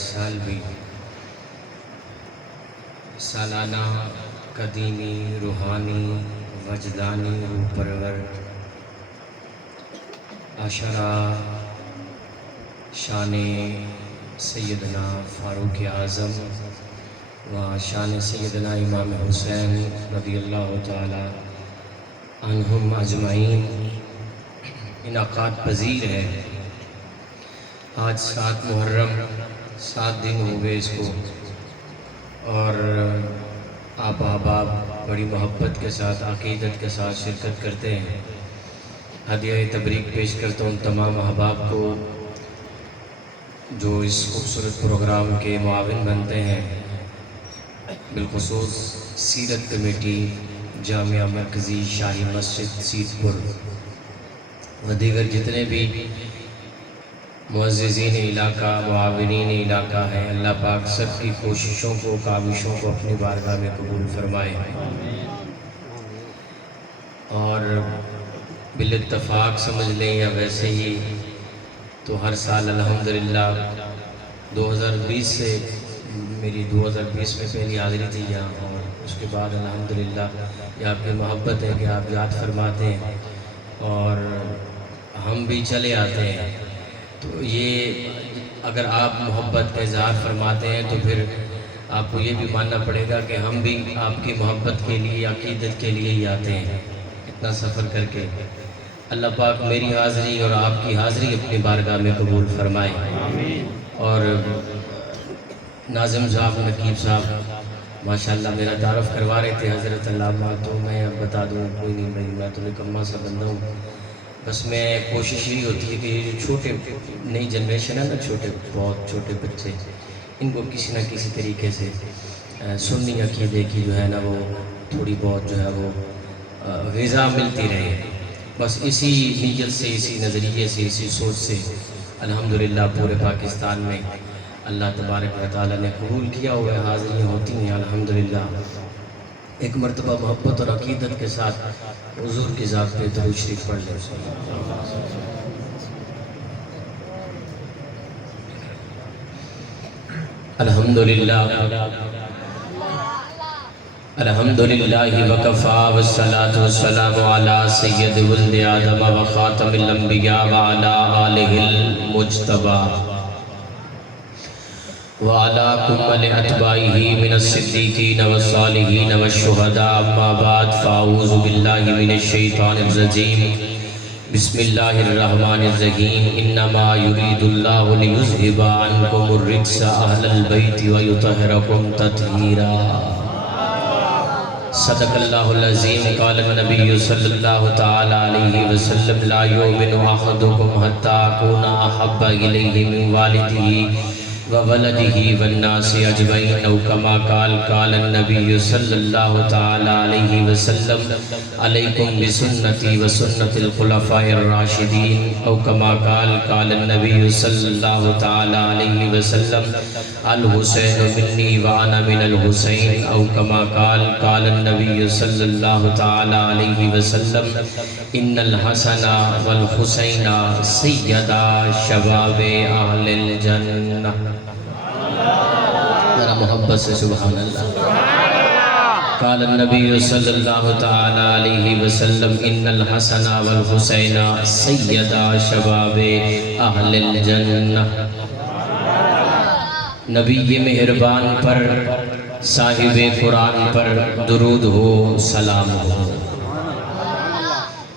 سال بھی سالانہ قدیمی روحانی وجدانی روح پرور عاشرہ شان سیدنا فاروق اعظم و شان سیدنا امام حسین رضی اللہ تعالی عنہم اجمعین انعقاد پذیر ہے۔ آج 7 محرم 7 دن ہو گئے اس کو، اور آپ احباب بڑی محبت کے ساتھ عقیدت کے ساتھ شرکت کرتے ہیں۔ ہدیہ تبریک پیش کرتا ہوں تمام احباب کو جو اس خوبصورت پروگرام کے معاون بنتے ہیں، بالخصوص سیرت کمیٹی جامعہ مرکزی شاہی مسجد سید پور و دیگر جتنے بھی معززین علاقہ معاونین علاقہ ہیں، اللہ پاک سب کی کوششوں کو کاوشوں کو اپنی بارگاہ میں قبول فرمائے۔ اور بالاتفاق سمجھ لیں یا ویسے ہی تو ہر سال الحمدللہ 2020 سے میری 2020 میں پہلی حاضری تھی یہاں، اور اس کے بعد الحمدللہ یہ آپ کی محبت ہے کہ آپ یاد فرماتے ہیں اور ہم بھی چلے آتے ہیں۔ تو یہ اگر آپ محبت کا اظہار فرماتے ہیں تو پھر آپ کو یہ بھی ماننا پڑے گا کہ ہم بھی آپ کی محبت کے لیے عقیدت کے لیے ہی آتے ہیں، اتنا سفر کر کے۔ اللہ پاک میری حاضری اور آپ کی حاضری اپنی بارگاہ میں قبول فرمائے۔ اور ناظم صاحب نقیب صاحب ماشاءاللہ میرا تعارف کروا رہے تھے حضرت علامہ، تو میں اب بتا دوں کوئی نہیں بھائی، میں تو نکمہ سا بندہ ہوں، بس میں کوشش یہی ہوتی ہے کہ یہ جو چھوٹے نئی جنریشن ہے نا، بہت چھوٹے بچے، ان کو کسی نہ کسی طریقے سے سنی عقیدے کی جو ہے نا وہ تھوڑی بہت جو ہے وہ غذا ملتی رہے، بس اسی نیت سے، اسی نظریے سے، اسی سوچ سے الحمدللہ پورے پاکستان میں اللہ تبارک و تعالی نے قبول کیا ہوئے حاضریاں ہوتی ہیں الحمدللہ۔ ایک مرتبہ محبت اور عقیدت کے ساتھ حضور کی ذات پہ درود شریف پڑھ لیں۔ الحمدللہ وکفا والصلاة والسلام علی سید ولد آدم و خاتم الانبیاء وعلی آلہ المجتبی وعلی کمل اتباعہ من الصدیقین والصالحین والشہداء، اما بعد فاعوذ باللہ من الشیطان الرجیم، بسم اللہ الرحمن الرحیم، انما یرید اللہ لیذہب عنکم الرجس اہل البیت ویطہرکم تطہیرا۔ صدق اللہ العظیم۔ قال النبی صلی اللہ تعالی علیہ وسلم لا یؤمن احدکم حتی اکون احب الیہ من والدہ وولدہ والناس اجمعین، او کما قال قال النبی صلی اللہ تعالی علیہ وسلم علیکم بسنتی وسنت الخلفاء الراشدین، او کما قال قال النبی صلی اللہ تعالی علیہ وسلم الحسین منی وانا من الحسین، او کما قال قال النبی صلی اللہ تعالی علیہ وسلم ان الحسن والحسین سیدا شباب اہل الجنہ۔ ذرا محبت سے سبحان اللہ۔ قال النبی صلی اللہ تعالی علیہ وسلم ان الحسن والحسین سیدا شباب اہل الجنہ۔ نبی مہربان پر صاحب قرآن پر درود ہو سلام ہو۔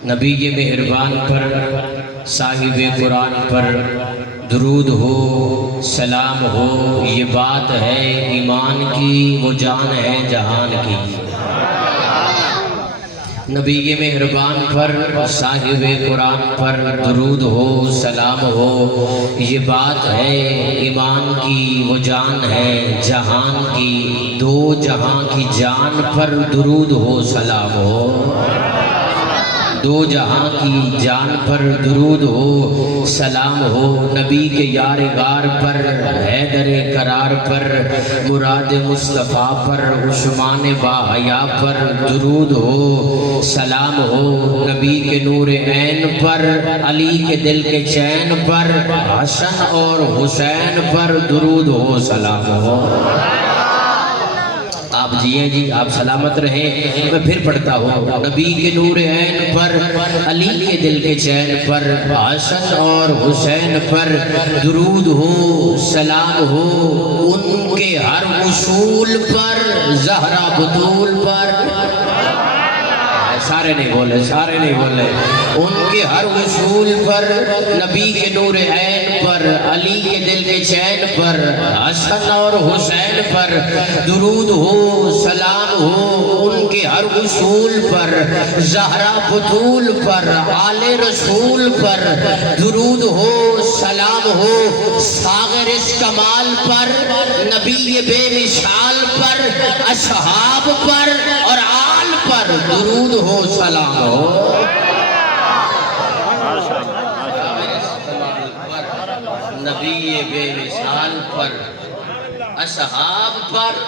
نبی مہربان پر صاحب قرآن پر درود ہو سلام ہو، یہ بات ہے ایمان کی، وہ جان ہے جہان کی۔ نبی مہربان پر صاحب قرآن پر درود ہو سلام ہو، یہ بات ہے ایمان کی، وہ جان ہے جہان کی، دو جہاں کی جان پر درود ہو سلام ہو۔ دو جہاں کی جان پر درود ہو، سلام ہو نبی کے یار غار پر، حیدر قرار پر، مراد مصطفیٰ پر، عثمان با حیا پر درود ہو، سلام ہو نبی کے نور عین پر، علی کے دل کے چین پر، حسن اور حسین پر درود ہو، سلام ہو۔ آپ جیئیں جی، آپ سلامت رہیں، میں پھر پڑھتا ہوں۔ نبی کے نور عین پر، علی کے دل کے چین پر، حسن اور حسین پر درود ہو، سلام ہو ان کے ہر اصول پر، زہرا بطول پر، سارے نہیں بولے، سارے نہیں بولے، ان کے ہر اصول پر، نبی کے نور عین پر، علی کے دل کے چین پر، حسن اور حسین پر درود ہو، سلام ہو ان کے ہر اصول پر، زہرا بطول پر، آل رسول پر درود ہو، سلام ہو، ساغر اس کمال پر، نبی بے مثال پر، اصحاب پر اور آل پر درود ہو، سلام ہو۔ نبی بے مثال پر، اصحاب پر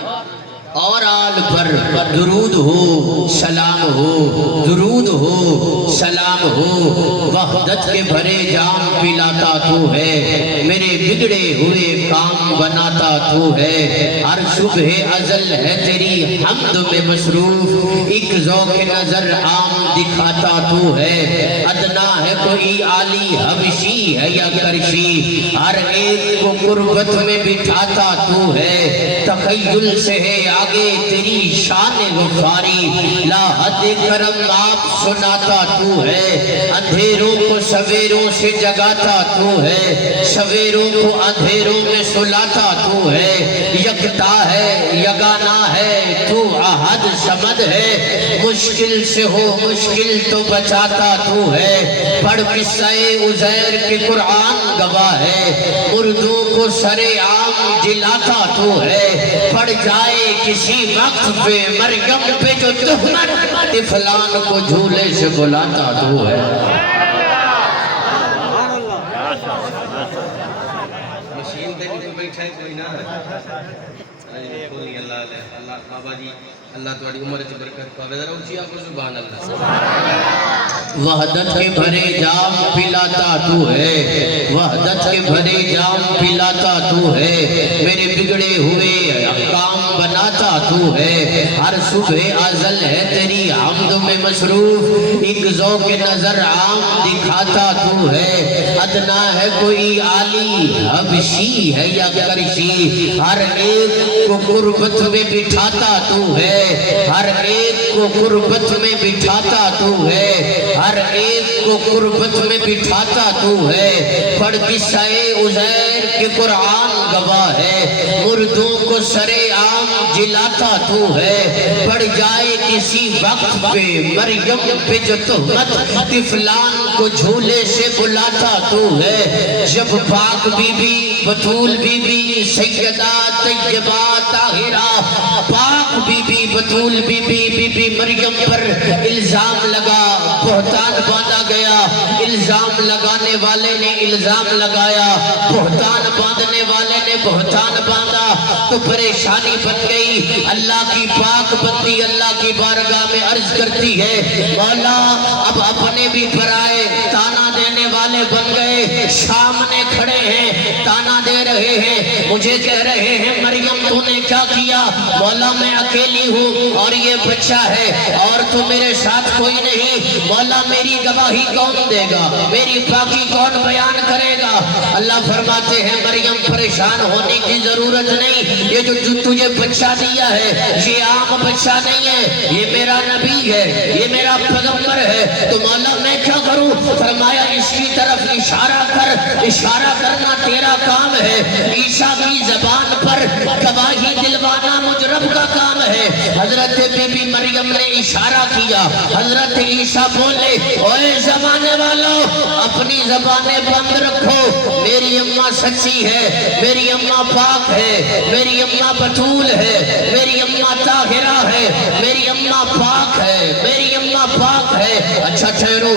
اور آل پر درود ہو، سلام ہو، درود ہو، سلام ہو۔ وحدت کے بھرے جام پلاتا تو ہے، میرے بگڑے ہوئے کام بناتا تو ہے، ہر صبح ازل ہے تیری حمد میں مصروف، ایک ذوق نظر عام دکھاتا تو ہے، ادنا ہے کوئی عالی حبشی ہے یا کرشی، ہر ایک کو قربت میں بٹھاتا تو ہے، تخیل سے ہے آگے تیری شان غفاری، لا حد کرم آپ سناتا تو ہے، اندھیروں کو سویروں سے جگاتا تو ہے، سویروں کو اندھیروں میں سلاتا تو ہے، یکتا ہے یگانا ہے تو احد صمد ہے، مشکل سے ہو مشکل تو بچاتا تو ہے، پڑھ قصہ عزیر کے قرآن گواہ ہے، مردوں کو سر عام جلاتا تو ہے، پڑھ جائے کسی وقت پہ مریم پہ جو تہمت، طفلان کو جھولے سے بلاتا تو ہے۔ مشین دے بھی بیٹھا ہے کوئی نہ اللہ بابا جی، اللہ تمہاری عمر کی برکت پاوے، ذرا اونچی آکو سبحان اللہ۔ وحدت کے بھرے جام پلاتا تو ہے، وحدت کے بھرے جام پلاتا تو ہے، میرے بگڑے ہوئے کام بناتا تو ہے، ہر صبح ازل ہے تیری حمد میں مصروف، ایک ذوق نظر عام دکھاتا تو ہے، ادنا ہے کوئی عالی حبشی ہے یا کرشی، ہر ایک کو قربت میں بٹھاتا تو ہے، ہر ایک کو قربت میں بٹھاتا تو ہے، ہر ایک کو قربت میں بٹھاتا تو ہے، پڑھ قصہ عزیر کے قرآن گواہ ہے، مردوں کو سر عام جلاتا تو ہے، پڑھ جائے کسی وقت پہ مریم پہ جو تہمت، طفلان کو جھولے سے بلاتا تو ہے، جب پاک بی بی بطول بی بی سیدہ طیبہ طاہرہ، پاک بی بی بطول بی بی مریم پر الزام لگا، بہتان باندھا گیا، الزام لگانے والے نے الزام لگایا، بہتان باندھنے والے نے بہتان باندھا، تو پریشانی بن گئی، اللہ کی پاک بندی اللہ کی بارگاہ میں عرض کرتی ہے، مولا اب اپنے بھی پرائے تانا دینے والے بن گئے، سامنے کھڑے ہیں تانا دے رہے ہیں، مجھے کہہ رہے ہیں مریم تو نے کیا کیا؟ مولا میں اکیلی ہوں اور یہ بچہ ہے اور تو میرے ساتھ کوئی نہیں، مولا میری گواہی کون دے گا، میری پاکی کون بیان کرے گا؟ اللہ فرماتے ہیں مریم پریشان ہونے کی ضرورت نہیں، یہ جو تجھے بچہ دیا ہے یہ عام بچہ نہیں ہے، یہ میرا نبی ہے، یہ میرا پیغمبر ہے، تو مولا میں کیا کروں؟ فرمایا اس کی طرف اشارہ کر، اشارہ کرنا تیرا کام ہے، عیسیٰ کی زبان پر گواہی دلوانا مجھ رب کا کام ہے۔ حضرت بی بی مریم نے اشارہ کیا، حضرت عیسیٰ بولے اوے زمانے والوں اپنی زبانیں بند رکھو، میری اماں سچی ہے، میری اماں پاک ہے، میری اماں بطول ہے، میری اماں طاہرہ ہے، میری اماں پاک ہے، میری اماں پاک ہے۔ اچھا ٹھہرو،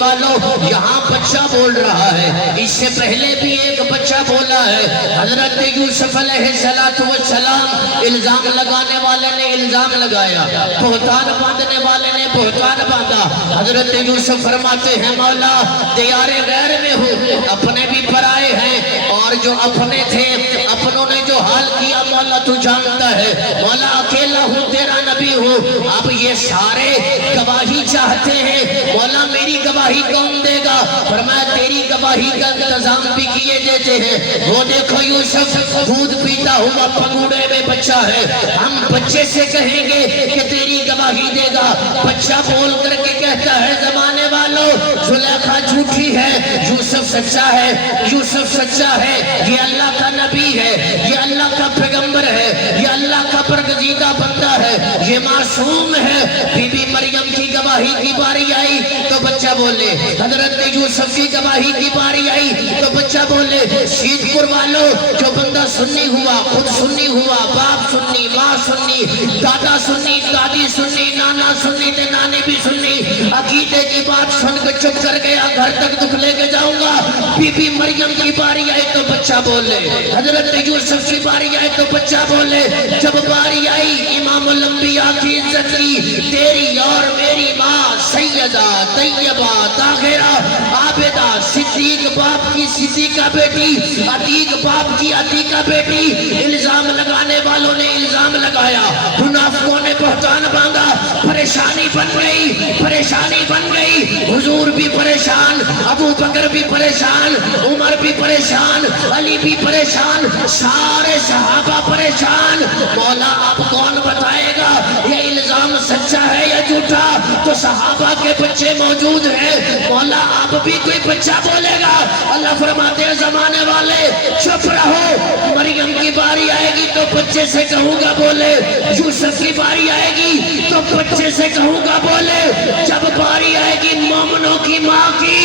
والوں یہاں بچہ بول رہا ہے، اس سے پہلے بھی ایک بچہ بولا ہے۔ حضرت یوسف علیہ السلام الزام لگانے والے نے الزام لگایا، بہتان باندھنے والے نے بہتان باندھا۔ حضرت یوسف فرماتے ہیں مولا دیار غیر میں ہوں، اپنے بھی پرائے ہیں، اور جو اپنے تھے اپنوں نے جو حال کیا مولا تو جانتا ہے، مولا اکیلا ہوں تیرا نبی ہوں، اب یہ سارے گواہی چاہتے ہیں، مولا میری گواہی کون دے گا؟ فرمایا تیری گواہی کا انتظام بھی کیے دیتے ہیں۔ وہ دیکھو یوسف دودھ پیتا ہوا پگوڑے میں بچہ ہے، ہم بچے سے کہیں گے کہ تیری گواہی دے گا، بچہ بول کر کے کہتا ہے زمانے والوں زلیخا جھوٹی ہے، یوسف سچا ہے، یوسف سچا ہے، یہ اللہ کا نبی ہے، یہ اللہ کا پیغمبر ہے، یہ اللہ کا برگزیدہ بندہ ہے، یہ معصوم ہے۔ بی بی مریم کی گواہی کی باری آئی تو بچہ بولے، حضرت یوسف کی گواہی کی باری آئی تو بچہ بولے۔ شید پور والوں جو بندہ سنی ہوا، خود سنی ہوا، باپ سنی، ماں سنی، دادا سنی، دادی سنی، نانا سنی تے نانی بھی سنی، عقیدے کی بات سن کے چپ کر گیا، گھر تک دکھ لے کے جاؤں گا۔ بی بی مریم کی باری آئی تو بچہ بولے، حضرت یوسف کی باری آئی تو بچہ بولے۔ جب باری آئی امام الانبیاء کی عزت کی، تیری اور میری ماں سیدہ طیبہ طاہرہ عابدہ، صدیق باپ کی صدیقہ بیٹی، عتیق باپ کی عتیقہ بیٹی، الزام لگانے والوں نے الزام لگایا، منافقوں نے بہتان باندھا، پریشانی بن گئی، پریشانی بن گئی، حضور بھی پریشان، ابو بکر بھی پریشان، عمر بھی پریشان، علی بھی پریشان، سارے صحابہ پریشان۔ مولا اب کون بتائے گا یہ الزام سچا ہے یا جھوٹا؟ تو صحابہ کے بچے موجود ہیں، مولا اب بھی کوئی بچہ بولے گا؟ اللہ فرماتے ہیں زمانے والے چپ رہو، مریم کی باری آئے گی تو بچے سے کہوں گا بولے، یوسف کی باری آئے گی تو بچے سے کہوں گا بولے، جب باری آئے گی مومنوں کی ماں کی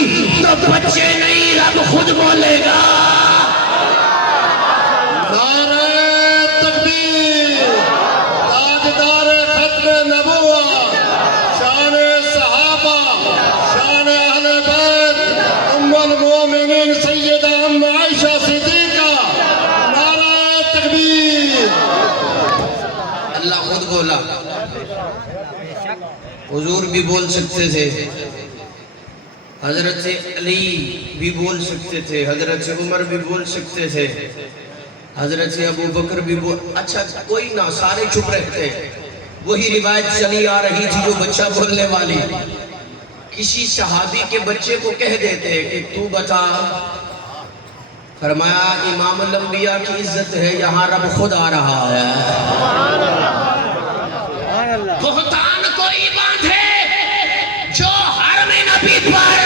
تو بچے نہیں رب خود بولے گا۔ نعرہ تکبیر، تاجدار ختم نبوت، شان صحابہ، شان اہل بیت، ام المومنین سیدہ ام عائشہ صدیقہ، نعرہ تکبیر۔ اللہ خود بولا، حضور بھی بول سکتے تھے، حضرت علی بھی بول سکتے تھے، حضرت عمر بھی بول سکتے تھے، حضرت ابو بکر بھی اچھا کوئی نہ، سارے چھپ رہتے۔ وہی روایت چلی آ رہی تھی جو بچہ بولنے والی، کسی صحابی کے بچے کو کہہ دیتے کہ تو بتا، فرمایا امام الانبیاء کی عزت ہے، یہاں رب خود آ رہا ہے۔ بہتان کوئی باندھے جو حرم نبی پر،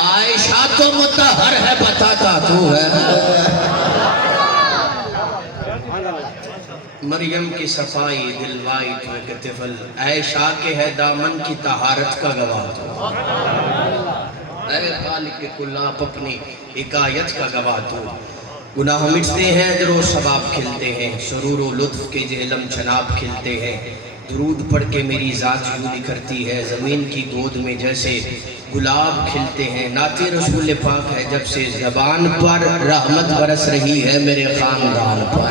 عائشہ تو مطہر ہے بتاتا تو ہے۔ مریم کی صفائی دلوائی تو ایک طفل، عائشہ کے ہے دامن کی طہارت کا گواہ تو، اے خالق کل آپ اپنی حکایت کا گواہ تو۔ گناہ مٹتے ہیں اجر و ثواب کھلتے ہیں، سرور و لطف کے جہلم جناب کھلتے ہیں، درود پڑھ کے میری ذات یوں نکھرتی ہے، زمین کی گود میں جیسے گلاب کھلتے ہیں۔ نعت رسول پاک ہے جب سے زبان پر، رحمت برس رہی ہے میرے خاندان پر۔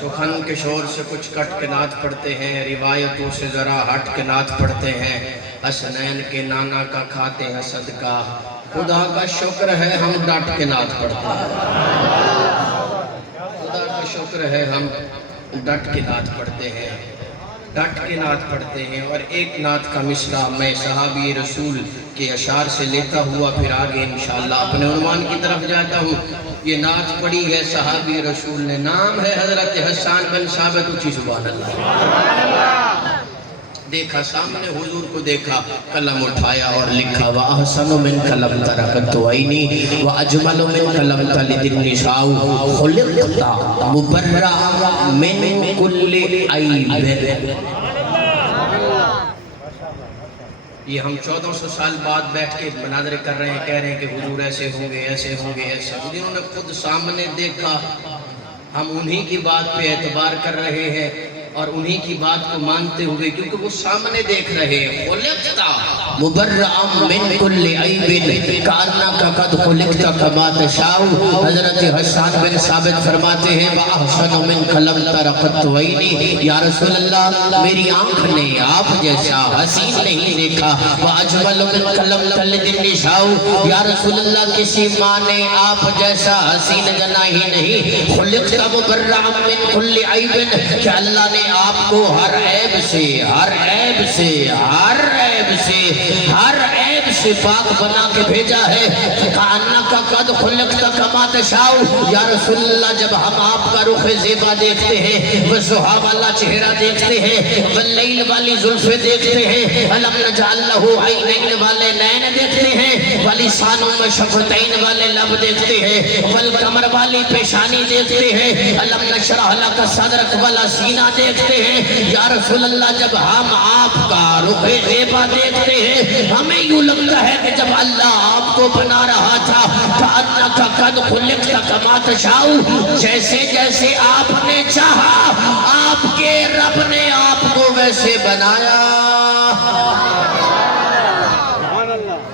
سخن کے شور سے کچھ کٹ کے نعت پڑھتے ہیں، روایتوں سے ذرا ہٹ کے نعت پڑھتے ہیں، حسنین کے نانا کا کھاتے ہیں صدقہ، خدا کا شکر ہے ہم ڈٹ کے نعت پڑھتے ہیں، خدا کا شکر ہے ہم ڈٹ کے نعت پڑھتے ہیں، ڈٹ کے نعت پڑھتے ہیں۔ اور ایک نعت کا مصرع میں صحابی رسول کے اشعار سے لیتا ہوا پھر آگے انشاءاللہ اپنے عنوان کی طرف جاتا ہوں۔ یہ نعت پڑھی ہے صحابی رسول نے، نام ہے حضرت حسان بن ثابت، اچھی سبحان اللہ۔ دیکھا سامنے حضور کو دیکھا، قلم اٹھایا اور لکھا وَأَحْسَنُ مِنْكَ لَمْ تَرَكَتُ عَيْنِي وَأَجْمَلُ مِنْكَ لَمْ تَلِدِ النِّسَاءُ خُلِقْتَ مُبَرَّأً مِنْ كُلِّ عَيْبٍ۔ یہ ہم 1400 سال بعد بیٹھ کے مناظرے کر رہے ہیں، کہہ رہے ہیں کہ حضور ایسے ہوں گے، ایسے ہوں گے، ایسے ہوں گے، جنہوں نے خود سامنے دیکھا، ہم انہی کی بات پہ اعتبار کر رہے ہیں۔ اور انہی کی بات کو مانتے ہوئے، کیونکہ وہ سامنے دیکھ رہے ہیں، خلقتا مبرعا من کل عیب کانک قد خلقت کما تشاء۔ حضرت حسان بن ثابت فرماتے ہیں وَأَحْسَنُ مِنْكَ لَمْ تَرَ قَطُّ عَيْنِي، یا رسول اللہ میری آنکھ نے آپ جیسا حسین نہیں دیکھا۔ وَأَجْمَلُ مِنْكَ لَمْ تَلِدِ النِّسَاءُ، یا رسول اللہ کسی ماں نے آپ جیسا حسین جنا ہی نہیں۔ خلقت مبرعا من کل عیب، کہ اللہ نے آپ کو ہر عیب سے ہر عیب سے ہر عیب سے ہر عیب سے پاک بنا کے بھیجا ہے۔ کأنک قد خلقت کما تشاء، یا رسول اللہ جب ہم آپ کا رخ زیبا دیکھتے ہیں، وہ ضحیٰ والا چہرہ دیکھتے ہیں، واللیل والی زلفیں دیکھتے ہیں، الم نجعل لہ عینین والے نین دیکھتے ہیں، ولسان و شفتین والے لب دیکھتے ہیں، والقمر والی پیشانی دیکھتے ہیں، الم نشرح لک صدرک والا سینہ دیکھتے ہیں۔ یا رسول اللہ جب ہم آپ کا رخ زیبا دیکھتے ہیں، ہمیں یوں لگتا ہے کہ جب اللہ آپ کو بنا رہا تھا کأنک قد خلقت کما تشاء، جیسے جیسے آپ نے چاہا آپ کے رب نے آپ کو ویسے بنایا۔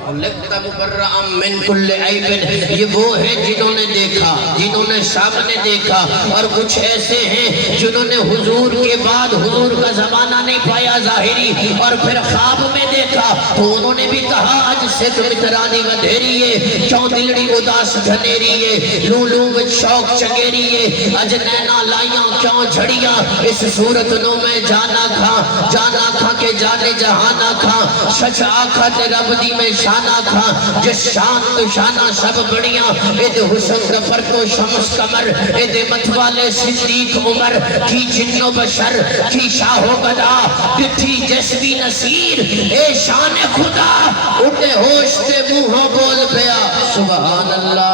خلقت مبرعا من کل عیب، یہ وہ ہے جنہوں نے دیکھا، جنہوں نے سامنے دیکھا، اور کچھ ایسے ہیں جنہوں نے حضور کے بعد حضور کا زمانہ نہیں پایا ظاہری، اور پھر خواب میں دیکھا تو انہوں نے بھی کہا اج سکھ مترانی ودھیریے، کیوں دلڑی اداس گھنیریے، لولو وچ شوق چگیریے، اج نینا لائیاں کیوں جھڑیاں، اس صورت نو میں جانا کھا کے جانے جہانا کھا، سچ آکھا تے رب دی میں شانہ کھا، جس شان تو شانہ سب بڑیاں، اید حسن غفر تو شمس قمر، اید متوالے صدیق عمر، کی جن و بشر کی شاہ و گدا، ڈٹھی جسوی نصیر، اے شان خدا، اٹھے ہوش تے منہوں بول پیا سبحان اللہ۔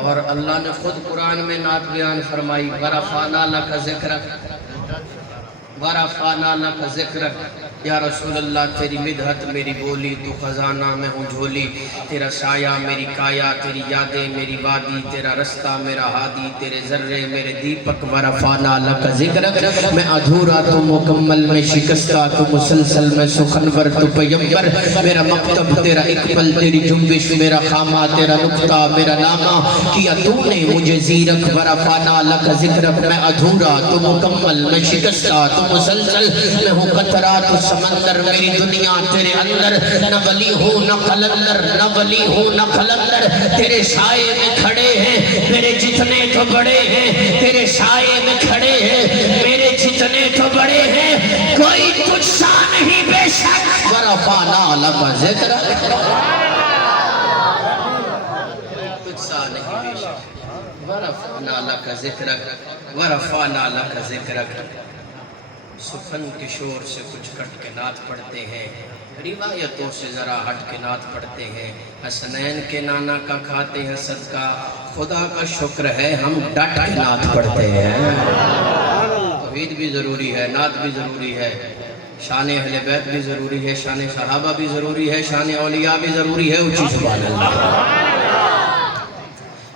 اور اللہ نے خود قرآن میں نعت بیان فرمائی وَرَفَعْنَا لَكَ ذِكْرَكَ وَرَفَعْنَا لَكَ ذِكْرَكَ، یا رسول اللہ تیری مدحت میری بولی، تو خزانہ میں ہوں جھولی، تیرا سایہ میری کایا، تیری یادیں میری وادی، تیرا رستہ میرا ہادی، تیرے ذرے میرے دیپک۔ وَرَفَعْنَا لَكَ ذِكْرَكَ، میں ادھورا تو مکمل، میں شکستہ تو مسلسل، میں سخنور تو پیمبر، میرا مکتب تیرا اقبل، تیری جنبش میرا خامہ، تیرا نقطہ میرا نامہ، کیا تو نے مجھے زیرک۔ وَرَفَعْنَا لَكَ ذِكْرَكَ، میں ادھورا تو مکمل، میں شکستہ تو مسلسل، میں ہوں قطرہ تو سمندر، میری دنیا تیرے اندر، نہ ولی ہوں نہ قلندر، نہ ولی ہوں نہ قلندر، تیرے سائے میں کھڑے ہیں میرے جتنے تو بڑے ہیں، تیرے سائے میں کھڑے ہیں میرے جتنے تو بڑے ہیں، کوئی تجھ سا نہیں بے شک۔ وَرَفَعْنَا لَكَ ذِكْرَكَ، تجھ سا نہیں بے شک۔ وَرَفَعْنَا لَكَ ذِكْرَكَ وَرَفَعْنَا لَكَ ذِكْرَكَ۔ سخن کے شور سے کچھ کٹ کے نعت پڑھتے ہیں، روایتوں سے ذرا ہٹ کے نعت پڑھتے ہیں، حسنین کے نانا کا کھاتے ہیں صدقہ، خدا کا شکر ہے ہم ڈٹ کے نعت پڑھتے ہیں۔ توحید بھی ضروری ہے، نعت بھی ضروری ہے، شان اہل بیت بھی ضروری ہے، شان صحابہ بھی ضروری ہے، شان اولیاء بھی ضروری ہے، اونچی سبحان اللہ۔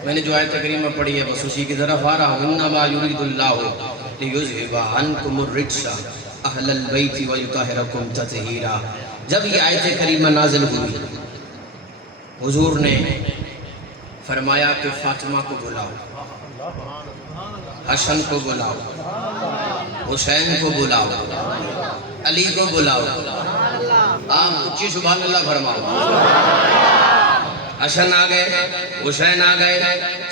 میں نے جو آیت کریمہ پڑھی ہے بس اسی کی طرف آ رہا ہوں۔ انما یرید اللہ لیذھب عنکم الرجس اہل البیت ویطہرکم تطہیرا۔ جب یہ آیت کریمہ نازل ہوئی حضور نے فرمایا کہ فاطمہ کو بلاؤ، حسن کو بلاؤ، حسین کو بلاؤ، علی کو بلاؤ، آپ اونچی سبحان اللہ فرماؤ۔ حسن آ گئے، حسین آ گئے،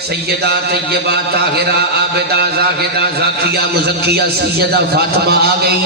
سیدہ طیبہ طاہرہ عابدہ زاہدہ زاکیہ مزکیہ سیدہ فاطمہ آ گئی،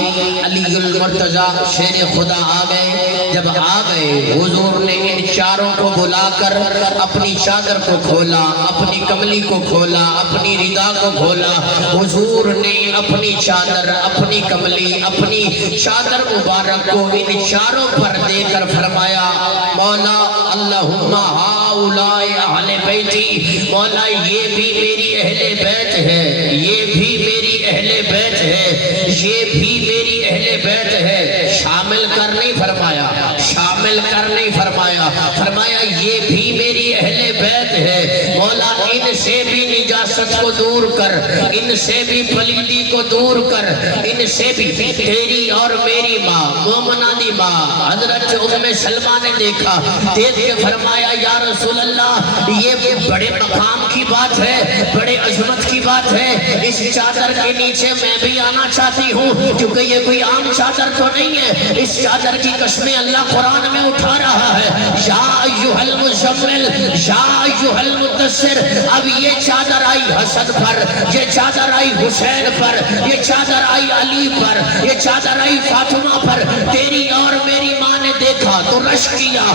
علی المرتضیٰ شیر خدا آ گئے۔ جب آ گئے حضور نے ان چاروں کو بلا کر اپنی چادر کو کھولا، اپنی کملی کو کھولا، اپنی ردا کو کھولا۔ حضور نے اپنی چادر، اپنی کملی، اپنی چادر مبارک کو ان چاروں پر دے کر فرمایا مولا اللہم ہاؤلاء اہل بیتی، مولا یہ بھی میری اہل بیت ہے، یہ بھی میری اہل بیت ہے، یہ بھی میری اہل بیت ہے۔ شامل کر نہیں فرمایا، شامل کر نہیں فرمایا، فرمایا یہ بھی میری اہل بیت ہے۔ مولا ان سے بھی نجاست کو دور کر، ان سے بھی پلیدی کو دور کر، ان سے بھی۔ تیری اور میری ماں مومنہ دی ماں حضرت ام سلمہ نے دیکھا، دیکھ کے فرمایا یا رسول اللہ یہ بڑے مقام کی بات ہے، بڑے عظمت کی بات ہے، اس چادر کے نیچے میں بھی آنا چاہتی ہوں، کیونکہ یہ کوئی عام چادر تو نہیں ہے، اس چادر کی قسمیں اللہ قرآن میں اٹھا رہا ہے۔ یا ایھا المزمل یا ایھا المدثر، اب یہ چادر آئی حسن پر، یہ چادر آئی حسین پر، یہ چادر آئی علی پر، یہ چادر آئی فاطمہ پر۔ تیری اور میری ماں نے دیکھا تو رشک کیا،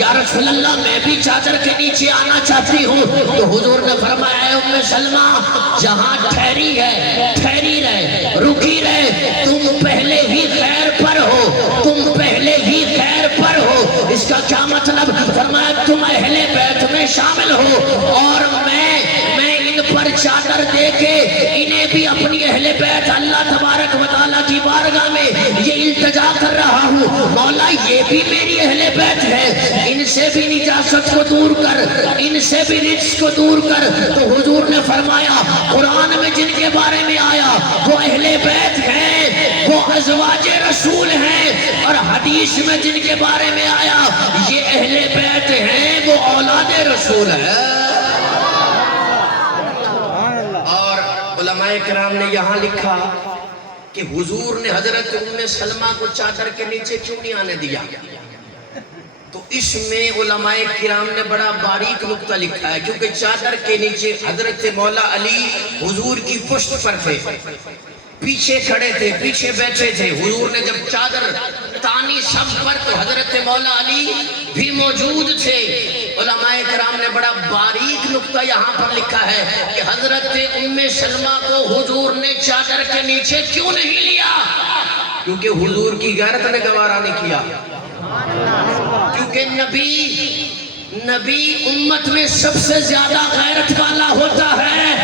یا رسول اللہ میں بھی چادر کے نیچے آنا چاہتی ہوں۔ تو حضور نے فرمایا اے ام سلمہ جہاں ٹھہری ہے ٹھہری رہے، رکی رہے، تم پہلے ہی خیر پر ہو، تم پہلے ہی خیر پر ہو۔ اس کا کیا مطلب؟ فرمایا تم اہل بیت میں شامل ہو، اور میں ان پر چادر دے کے انہیں بھی اپنی اہل بیت اللہ تبارک و تعالیٰ کی بارگاہ میں یہ التجا کر رہا ہوں، مولا یہ بھی میری اہل بیت ہے، ان سے بھی نجاست کو دور کر، ان سے بھی رجس کو دور کر۔ تو حضور نے فرمایا قرآن میں جن کے بارے میں آیا وہ اہل بیت ہیں، وہ ازواج رسول ہیں، اور حدیث میں جن کے بارے میں آیا یہ اہل بیت ہیں، وہ اولاد رسول ہیں۔ اور علماء کرام نے یہاں لکھا کہ حضور نے حضرت ام سلمہ کو چادر کے نیچے کیوں نہیں آنے دیا؟ تو اس میں علماء کرام نے بڑا باریک نقطہ لکھا ہے، کیونکہ چادر کے نیچے حضرت مولا علی حضور کی پشت پر تھے، پیچھے کھڑے تھے، پیچھے بیٹھے تھے۔ حضور نے جب چادر تانی سب پر تو حضرت مولا علی بھی موجود تھے۔ علماء کرام نے بڑا باریک نقطہ یہاں پر لکھا ہے کہ حضرت ام سلمہ کو حضور نے چادر کے نیچے کیوں نہیں لیا؟ کیونکہ حضور کی غیرت نے گوارا نہیں کیا، کیونکہ نبی امت میں سب سے زیادہ غیرت والا ہوتا ہے۔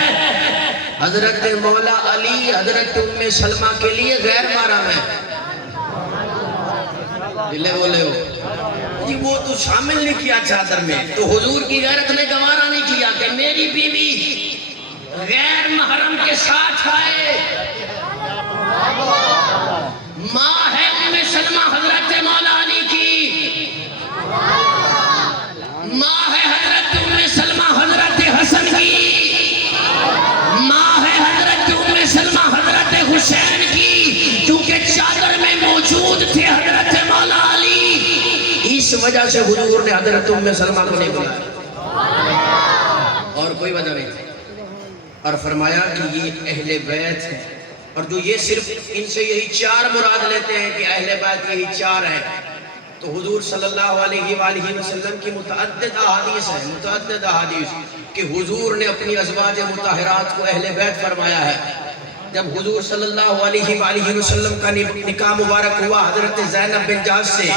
حضرت مولا علی حضرت ام سلمہ کے لیے غیر محرم ہے۔ دلے بولے ہو جی، وہ تو شامل نہیں کیا چادر میں، تو حضور کی غیرت نے گوارا نہیں کیا کہ میری بیوی غیر محرم کے ساتھ آئے۔ ماں ہے ام سلمہ حضرت مولا علی کی، ماں ہے حضرت ام سلمہ حضرت حسن کی، ماں ہے حضرت ام سلمہ حضرت حسین کی، کیونکہ چادر میں موجود تھے حضرت مولا علی۔ اس وجہ سے حضور نے حضرت ام سلمہ کو نہیں بلایا، اور کوئی وجہ نہیں تھی، اور فرمایا کہ یہ اہل بیت ہے۔ اور جو یہ صرف ان سے یہی چار مراد لیتے ہیں کہ اہل بیت یہی چار ہیں، تو حضور صلی اللہ علیہ وآلہ وسلم کی متعدد احادیث کہ حضور نے اپنی ازواج مطہرات کو اہل بیت فرمایا ہے۔ جب حضور صلی اللہ علیہ وآلہ وسلم کا نکاح مبارک ہوا حضرت زینب بن جحش سے،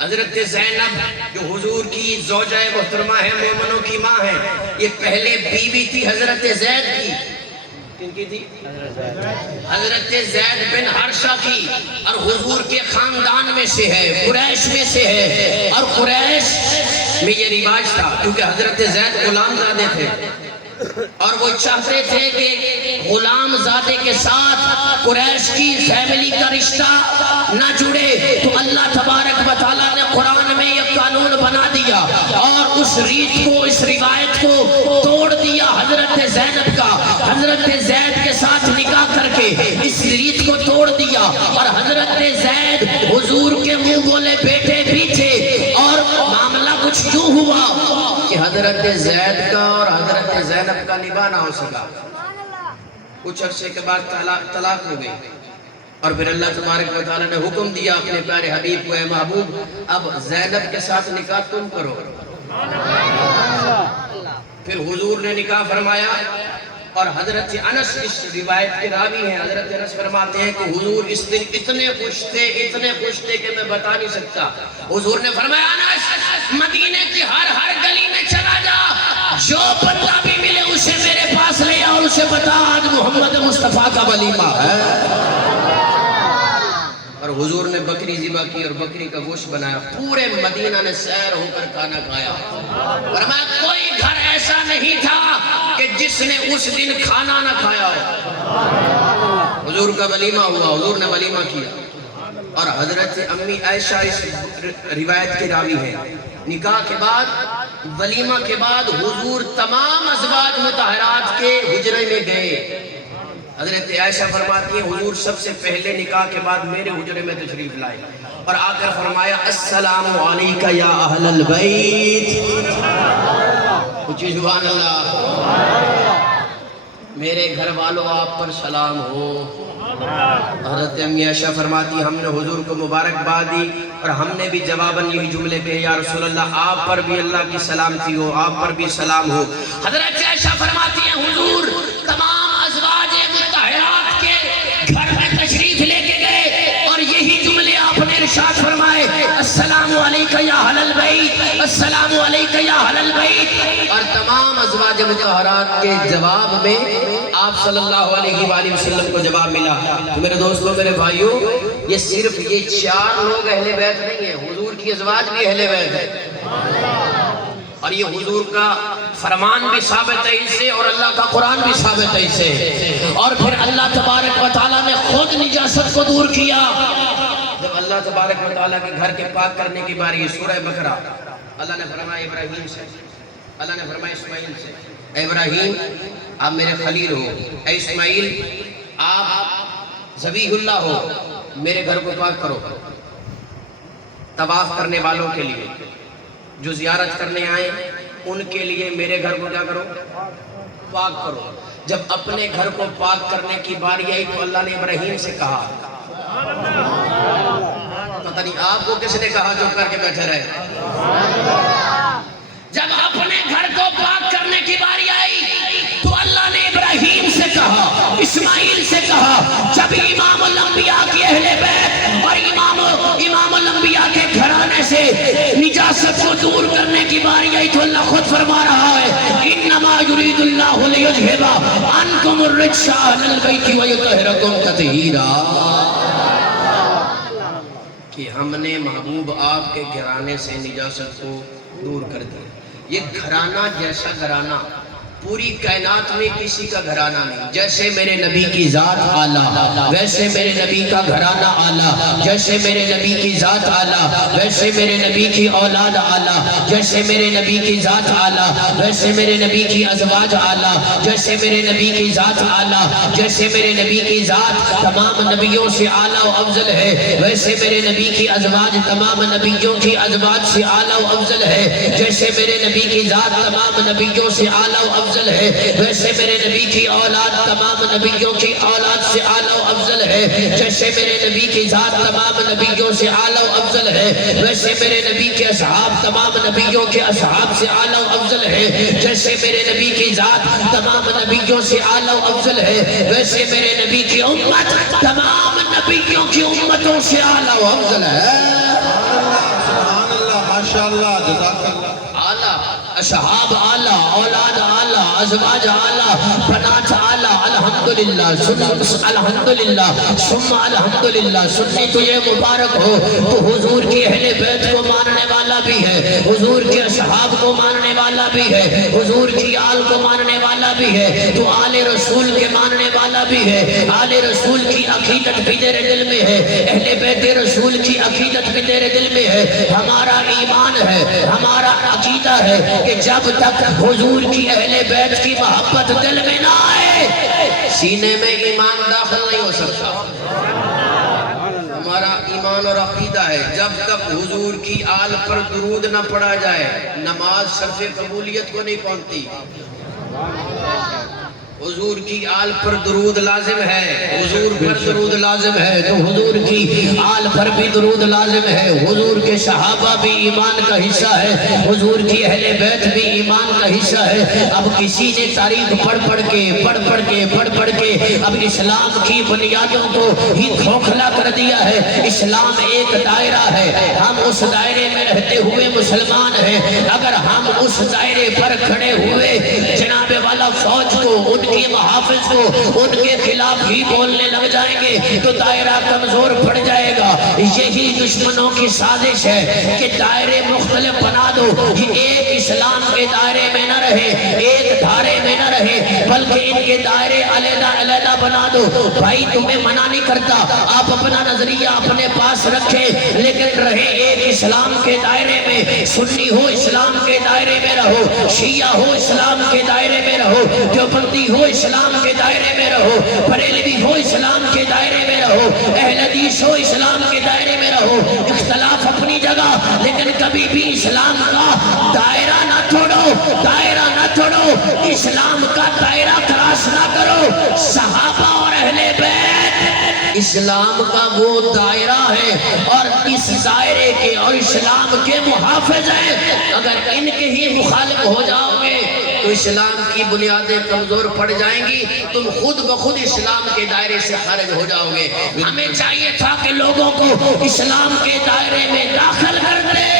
حضرت زینب جو حضور کی زوجہ محترمہ ہے، مومنوں کی ماں ہے، یہ پہلے بیوی تھی حضرت زید کی، کن کی تھی؟ حضرت زید بن حارثہ کی، اور حضور کے خاندان میں سے ہے، قریش میں سے ہے، اور قریش میں یہ رواج تھا کیونکہ حضرت زید غلام زادے تھے، اور وہ چاہتے تھے کہ غلام زادے کے ساتھ قریش کی فیملی کا رشتہ نہ جڑے، تو اللہ تبارک و تعالیٰ نے قرآن میں یہ قانون بنا دیا اور اس ریت کو، اس روایت کو توڑ دیا حضرت زینب کا، حضرت زید کے ساتھ نکاح کر کے اس ریت کو توڑ دیا، اور حضرت زید حضور کے منہ بولے بیٹے بھی تھے، اور معاملہ کچھ یوں ہوا کہ حضرت زید کا اور حضرت زینب کا نباہ نہ ہو سکا، کچھ عرصے کے بعد طلاق ہو گئی، اور پھر اللہ تبارک و تعالیٰ نے حکم دیا اپنے پیارے حبیب کو، اے محبوب اب زینب کے ساتھ نکاح تم کرو۔ پھر حضور نے نکاح فرمایا، اور حضرت انس اس روایت کے راوی ہیں، حضرت انس فرماتے ہیں کہ حضور اس دن اتنے خوش تھے کہ میں بتا نہیں سکتا۔ حضور نے فرمایا انس مدینے کی ہر گلی میں چلا جا، جو بندہ بھی ملے اسے میرے پاس لے آ اور اسے بتا آج محمد مصطفیٰ کا ولیمہ ہے۔ اور حضور نے بکری ذبح کی اور بکری کا گوشت بنایا، پورے مدینہ نے سیر ہو کر کھانا کھایا، فرمایا کوئی گھر ایسا نہیں تھا کہ جس نے اس دن کھانا نہ کھایا ہو۔ حضور کا ولیمہ ہوا، حضور نے ولیمہ کیا، اور حضرت امی عائشہ اس روایت کے راوی ہیں، نکاح کے بعد ولیمہ کے بعد حضور تمام ازواج مطہرات کے حجرے میں گئے۔ حضرت عائشہ فرماتی ہیں حضور سب سے پہلے نکاح کے بعد میرے حجرے میں تشریف لائے اور آ کر فرمایا السلام علیکہ یا اہل البیت، کچھ سبحان اللہ، میرے گھر والوں آپ پر سلام ہو۔ حضرت امی عائشہ فرماتی ہم نے حضور کو مبارکباد دی اور ہم نے بھی جواباً یہی جملے کہے یا رسول اللہ آپ پر بھی اللہ کی سلامتی ہو، آپ پر بھی سلام ہو۔ حضرت عائشہ فرماتی ہیں حضور تمام ازواج مطہرات کے گھر میں تشریف لے کے گئے اور یہی جملے آپ نے ارشاد فرمائے السلام علیکہ یا اہل البیت، السلام علیکہ یا اہل البیت، اور تمام ازواج مطہرات کے جواب میں آپ صلی اللہ علیہ وآلہ وسلم کو جواب ملا۔ تو میرے دوستوں میرے بھائیوں، یہ صرف یہ 4 لوگ اہل بیت نہیں ہیں، حضور کی ازواج بھی اہل بیت ہے، اور یہ حضور کا فرمان بھی ثابت ہے اس سے اور اللہ کا قرآن بھی ثابت ہے اس سے۔ اور پھر اللہ تبارک و تعالیٰ نے خود نجاست کو دور کیا۔ جب اللہ تبارک و تعالیٰ کے گھر کے پاک کرنے کی باری، سورہ بقرہ، اللہ نے فرمایا ابراہیم سے، اللہ نے فرمایا اسماعیل سے، اے ابراہیم آپ میرے خلیل ہو، اے اسماعیل آپ ذبیح اللہ ہو، میرے گھر کو پاک کرو۔ طواف کرنے والوں کے لیے، جو زیارت کرنے آئے ان کے لیے میرے گھر کو کیا کرو؟ پاک کرو۔ جب اپنے گھر کو پاک کرنے کی باری آئی تو اللہ نے ابراہیم سے کہا، پتہ نہیں آپ کو کس نے کہا جو کر کے بیٹھے رہے، جب اپنے گھر کو پاک کرنے کی باری آئی تو اللہ نے ابراہیم سے کہا، اسماعیل سے کہا۔ جب امام الانبیاء کی اہل بیت اور امام الانبیاء کے گھرانے سے نجاست کو دور کرنے کی باری آئی تو اللہ خود فرما رہا ہے انما یرید اللہ لیذھب عنکم الرجس اہل البیت ویطہرکم تطہیرا، کہ ہم نے محبوب آپ کے گھرانے سے نجاست کو دور کر دیا۔ یہ گھرانہ جیسا گھرانہ پوری کائنات میں کسی کا گھرانہ نہیں، جیسے میرے نبی کی ذات اعلیٰ ویسے میرے نبی کا گھرانہ اعلیٰ، جیسے میرے نبی کی ذات اعلیٰ ویسے میرے نبی کی اولاد اعلیٰ، جیسے میرے نبی کی ذات اعلیٰ ویسے میرے نبی کی ازواج اعلیٰ، جیسے میرے نبی کی ذات اعلیٰ، جیسے میرے نبی کی ذات تمام نبیوں سے اعلیٰ و افضل ہے، ویسے میرے نبی کی ازواج تمام نبیوں کی ازواج سے اعلیٰ و افضل ہے، جیسے میرے نبی کی ذات تمام نبیوں سے اعلیٰ و افضل ہے، ویسے میرے نبی کی اولاد تمام نبیوں کی اولاد سے اعلیٰ و افضل ہے، جیسے میرے نبی کی ذات تمام نبیوں سے اعلیٰ و افضل ہے، ویسے میرے نبی کے اصحاب تمام نبیوں کے اصحاب سے اعلیٰ و افضل ہے، جیسے میرے نبی کی ذات تمام نبیوں سے اعلیٰ و افضل ہے، ویسے میرے نبی کی امت تمام نبیوں کی امتوں سے اعلیٰ و افضل ہے۔ سبحان اللہ، ماشاءاللہ، جزاک اللہ۔ اعلیٰ اصحاب اعلیٰ، اولاد اعلیٰ، ازواج اعلیٰ، بنات اعلیٰ، الحمدللہ الحمدللہ ثم الحمدللہ۔ سنی تو یہ مبارک ہو تو حضور کی اہل بیت کو ماننے والا بھی ہے، حضور کے اصحاب کو ماننے والا بھی ہے، حضور کی آل کو ماننے والا بھی ہے، تو آل رسول کے ماننے والا بھی ہے، آل رسول کی عقیدت بھی تیرے دل میں ہے، اہل بیت رسول کی عقیدت بھی تیرے دل میں ہے۔ ہمارا ایمان ہے، ہمارا عقیدہ ہے کہ جب تک حضور کی اہل بیت کی محبت دل میں نہ آئے سینے میں ایمان داخل نہیں ہو سکتا۔ ہمارا ایمان اور عقیدہ ہے جب تک حضور کی آل پر درود نہ پڑھا جائے نماز شرف قبولیت کو نہیں پہنچتی۔ حضور کی آل پر درود لازم ہے، حضور پر درود لازم ہے تو حضور کی آل پر بھی درود لازم ہے۔ حضور کے صحابہ بھی ایمان کا حصہ ہے، حضور کی اہل بیت بھی ایمان کا حصہ ہے۔ اب کسی نے تاریخ پڑھ پڑھ کے اب اسلام کی بنیادوں کو ہی کھوکھلا کر دیا ہے۔ اسلام ایک دائرہ ہے، ہم اس دائرے میں رہتے ہوئے مسلمان ہیں۔ اگر ہم اس دائرے پر کھڑے ہوئے جناب والا فوج کو، ان کی محافظ کو ان کے خلاف ہی بولنے لگ جائیں گے تو دائرہ کمزور پڑ جائے گا۔ یہی دشمنوں کی سازش ہے کہ دائرے مختلف بنا دو، یہ ایک اسلام کے دائرے میں نہ رہے۔ رہے، ایک دھارے میں نہ رہے، بلکہ ان کے دائرے علیحدہ علیحدہ بنا دو۔ بھائی تمہیں منع نہیں کرتا، آپ اپنا نظریہ اپنے پاس رکھیں، لیکن رہے ایک اسلام کے دائرے میں۔ سنی ہو اسلام کے دائرے میں رہو، شیعہ ہو اسلام کے دائرے میں رہو، دیوبندی ہو اسلام کے دائرے میں رہو، بریلوی ہو اسلام کے دائرے میں رہو، اہل حدیث ہو اسلام کے دائرے میں رہو۔ اختلاف اپنی جگہ، لیکن کبھی بھی اسلام کا دائرہ نہ چھوڑو، دائرہ نہ چھوڑو، اسلام کا دائرہ کراس نہ کرو۔ صحابہ اور اہل بیت اسلام کا وہ دائرہ ہے، اور اس دائرے کے اور اسلام کے محافظ ہیں۔ اگر ان کے ہی مخالف ہو جاؤ گے تو اسلام کی بنیادیں کمزور پڑ جائیں گی، تم خود بخود اسلام کے دائرے سے خارج ہو جاؤ گے۔ ہمیں چاہیے تھا کہ لوگوں کو اسلام کے دائرے میں داخل کر دے۔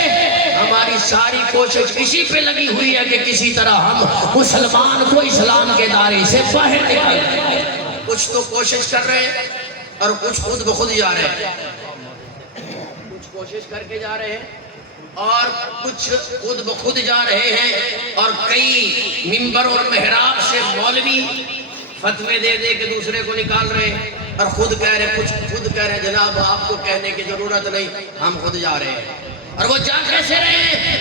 ہماری ساری کوشش اسی پہ لگی ہوئی ہے کہ کسی طرح ہم مسلمان کو اسلام کے دائرے سے باہر نکال دیں۔ کچھ تو کوشش کر رہے ہیں اور کچھ خود بخود جا رہے ہیں، کچھ کوشش کر کے جا رہے ہیں اور کچھ خود بخود جا رہے ہیں، اور کئی منبر اور محراب سے مولوی فتوے دے دے کے دوسرے کو نکال رہے ہیں، اور خود کہہ رہے، کچھ خود کہہ رہے جناب آپ کو کہنے کی ضرورت نہیں، ہم خود جا رہے ہیں۔ اور وہ جا کیسے رہے ہیں؟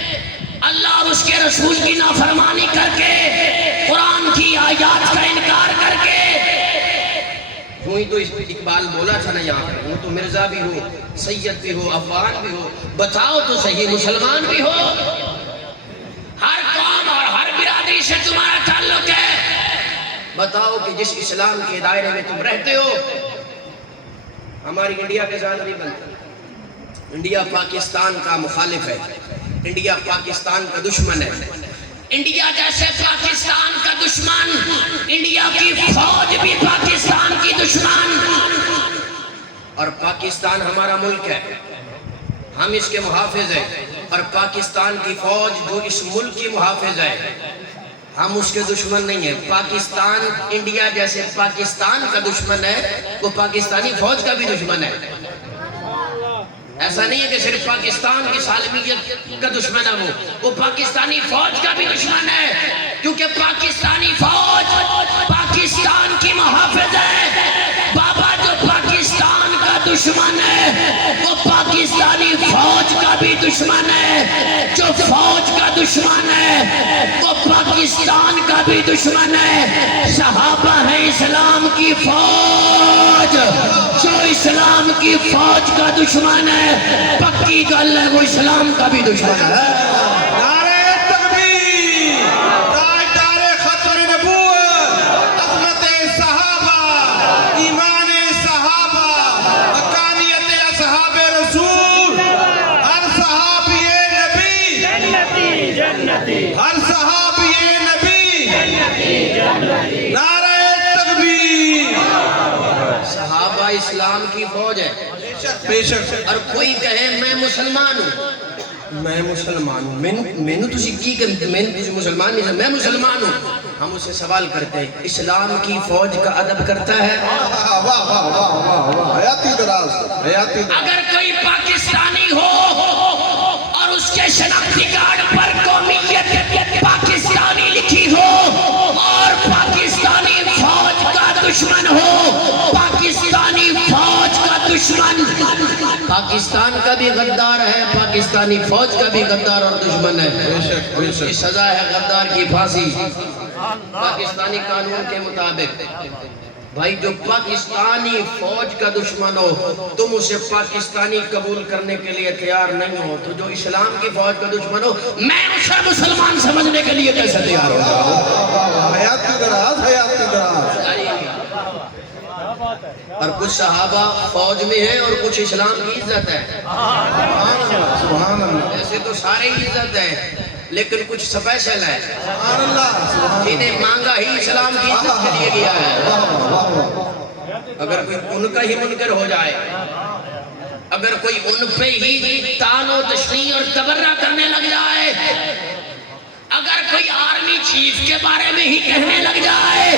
اللہ اور اس کے رسول کی نافرمانی کر کے، قرآن کی آیات کا انکار کر کے۔ یوں ہی تو اقبال بولا تھا نا یہاں پر، یوں تو مرزا بھی ہو، سید بھی ہو، افغان بھی ہو، بتاؤ تو صحیح مسلمان بھی ہو۔ ہر قوم اور ہر برادری سے تمہارا تعلق ہے، بتاؤ کہ جس اسلام کے دائرے میں تم رہتے ہو۔ ہماری انڈیا کے ساتھ نہیں بنتا، انڈیا پاکستان کا مخالف ہے، انڈیا پاکستان کا دشمن ہے۔ انڈیا جیسے پاکستان کا دشمن، انڈیا کی فوج بھی پاکستان کی دشمن، اور پاکستان ہمارا ملک ہے، ہم اس کے محافظ ہیں، اور پاکستان کی فوج جو اس ملک کی محافظ ہے، ہم اس کے دشمن نہیں ہیں۔ پاکستان انڈیا جیسے پاکستان کا دشمن ہے، وہ پاکستانی فوج کا بھی دشمن ہے۔ ایسا نہیں ہے کہ صرف پاکستان کی سالمیت کا دشمن ہے، وہ پاکستانی فوج کا بھی دشمن ہے، کیونکہ پاکستانی فوج پاکستان کی محافظ ہے۔ بابا جو پاکستان کا دشمن ہے وہ پاکستانی فوج کا بھی دشمن ہے، جو فوج کا دشمن ہے وہ پاکستان کا بھی دشمن ہے۔ صحابہ ہے اسلام کی فوج، جو اسلام کی فوج کا دشمن ہے، پکی گل ہے وہ اسلام کا بھی دشمن ہے۔ نعرہ تکبیر، تاجدار ختم نبوت، عظمت صحابہ، ایمان صحابہ، حقانیت اصحاب رسول، ہر صحابی نبی جنتی، جنتی، ہر صحابی نبی جنتی، جنتی، نعرہ تکبیر۔ صحابہ اسلام کی فوج ہے، بے شک، اور کوئی کہے میں مسلمان ہوں، میں مسلمان ہوں، میں نے تسی کی کہ میں مسلمان نہیں، میں مسلمان ہوں۔ ہم اسے سوال کرتے ہیں اسلام کی فوج کا ادب کرتا ہے؟ واہ واہ واہ واہ واہ، حیاتی دراز، حیاتی دراز۔ اگر کوئی پاکستانی ہو اور اس کے شناختی کارڈ پر قومیت پاکستانی لکھی ہو، اور پاکستانی فوج کا دشمن ہو، پاکستانی فوج کا دشمن، پاکستان کا بھی غدار ہے، پاکستانی فوج کا بھی غدار اور دشمن ہے۔ اس کی سزا ہے غدار کی پھانسی، پاکستانی قانون کے مطابق۔ بھائی جو پاکستانی فوج کا دشمن ہو، تم اسے پاکستانی قبول کرنے کے لیے تیار نہیں ہو، تو جو اسلام کی فوج کا دشمن ہو، میں اسے مسلمان سمجھنے کے لیے کیسے تیار ہو جاؤں؟ حیاتی دراز، حیاتی دراز۔ اور کچھ صحابہ فوج میں ہیں اور کچھ اسلام کی عزت ہے، سبحان اللہ، ایسے تو سارے ہی عزت ہے، لیکن کچھ سپیشل ہے سبحان اللہ، جنہیں مانگا ہی اسلام کی عزت کے لیے گیا ہے۔ اگر کوئی ان کا ہی منکر ہو جائے، اگر کوئی ان پہ ہی طعن و تشنیع اور تبرہ کرنے لگ جائے، اگر کوئی آرمی چیف کے بارے میں ہی کہنے لگ جائے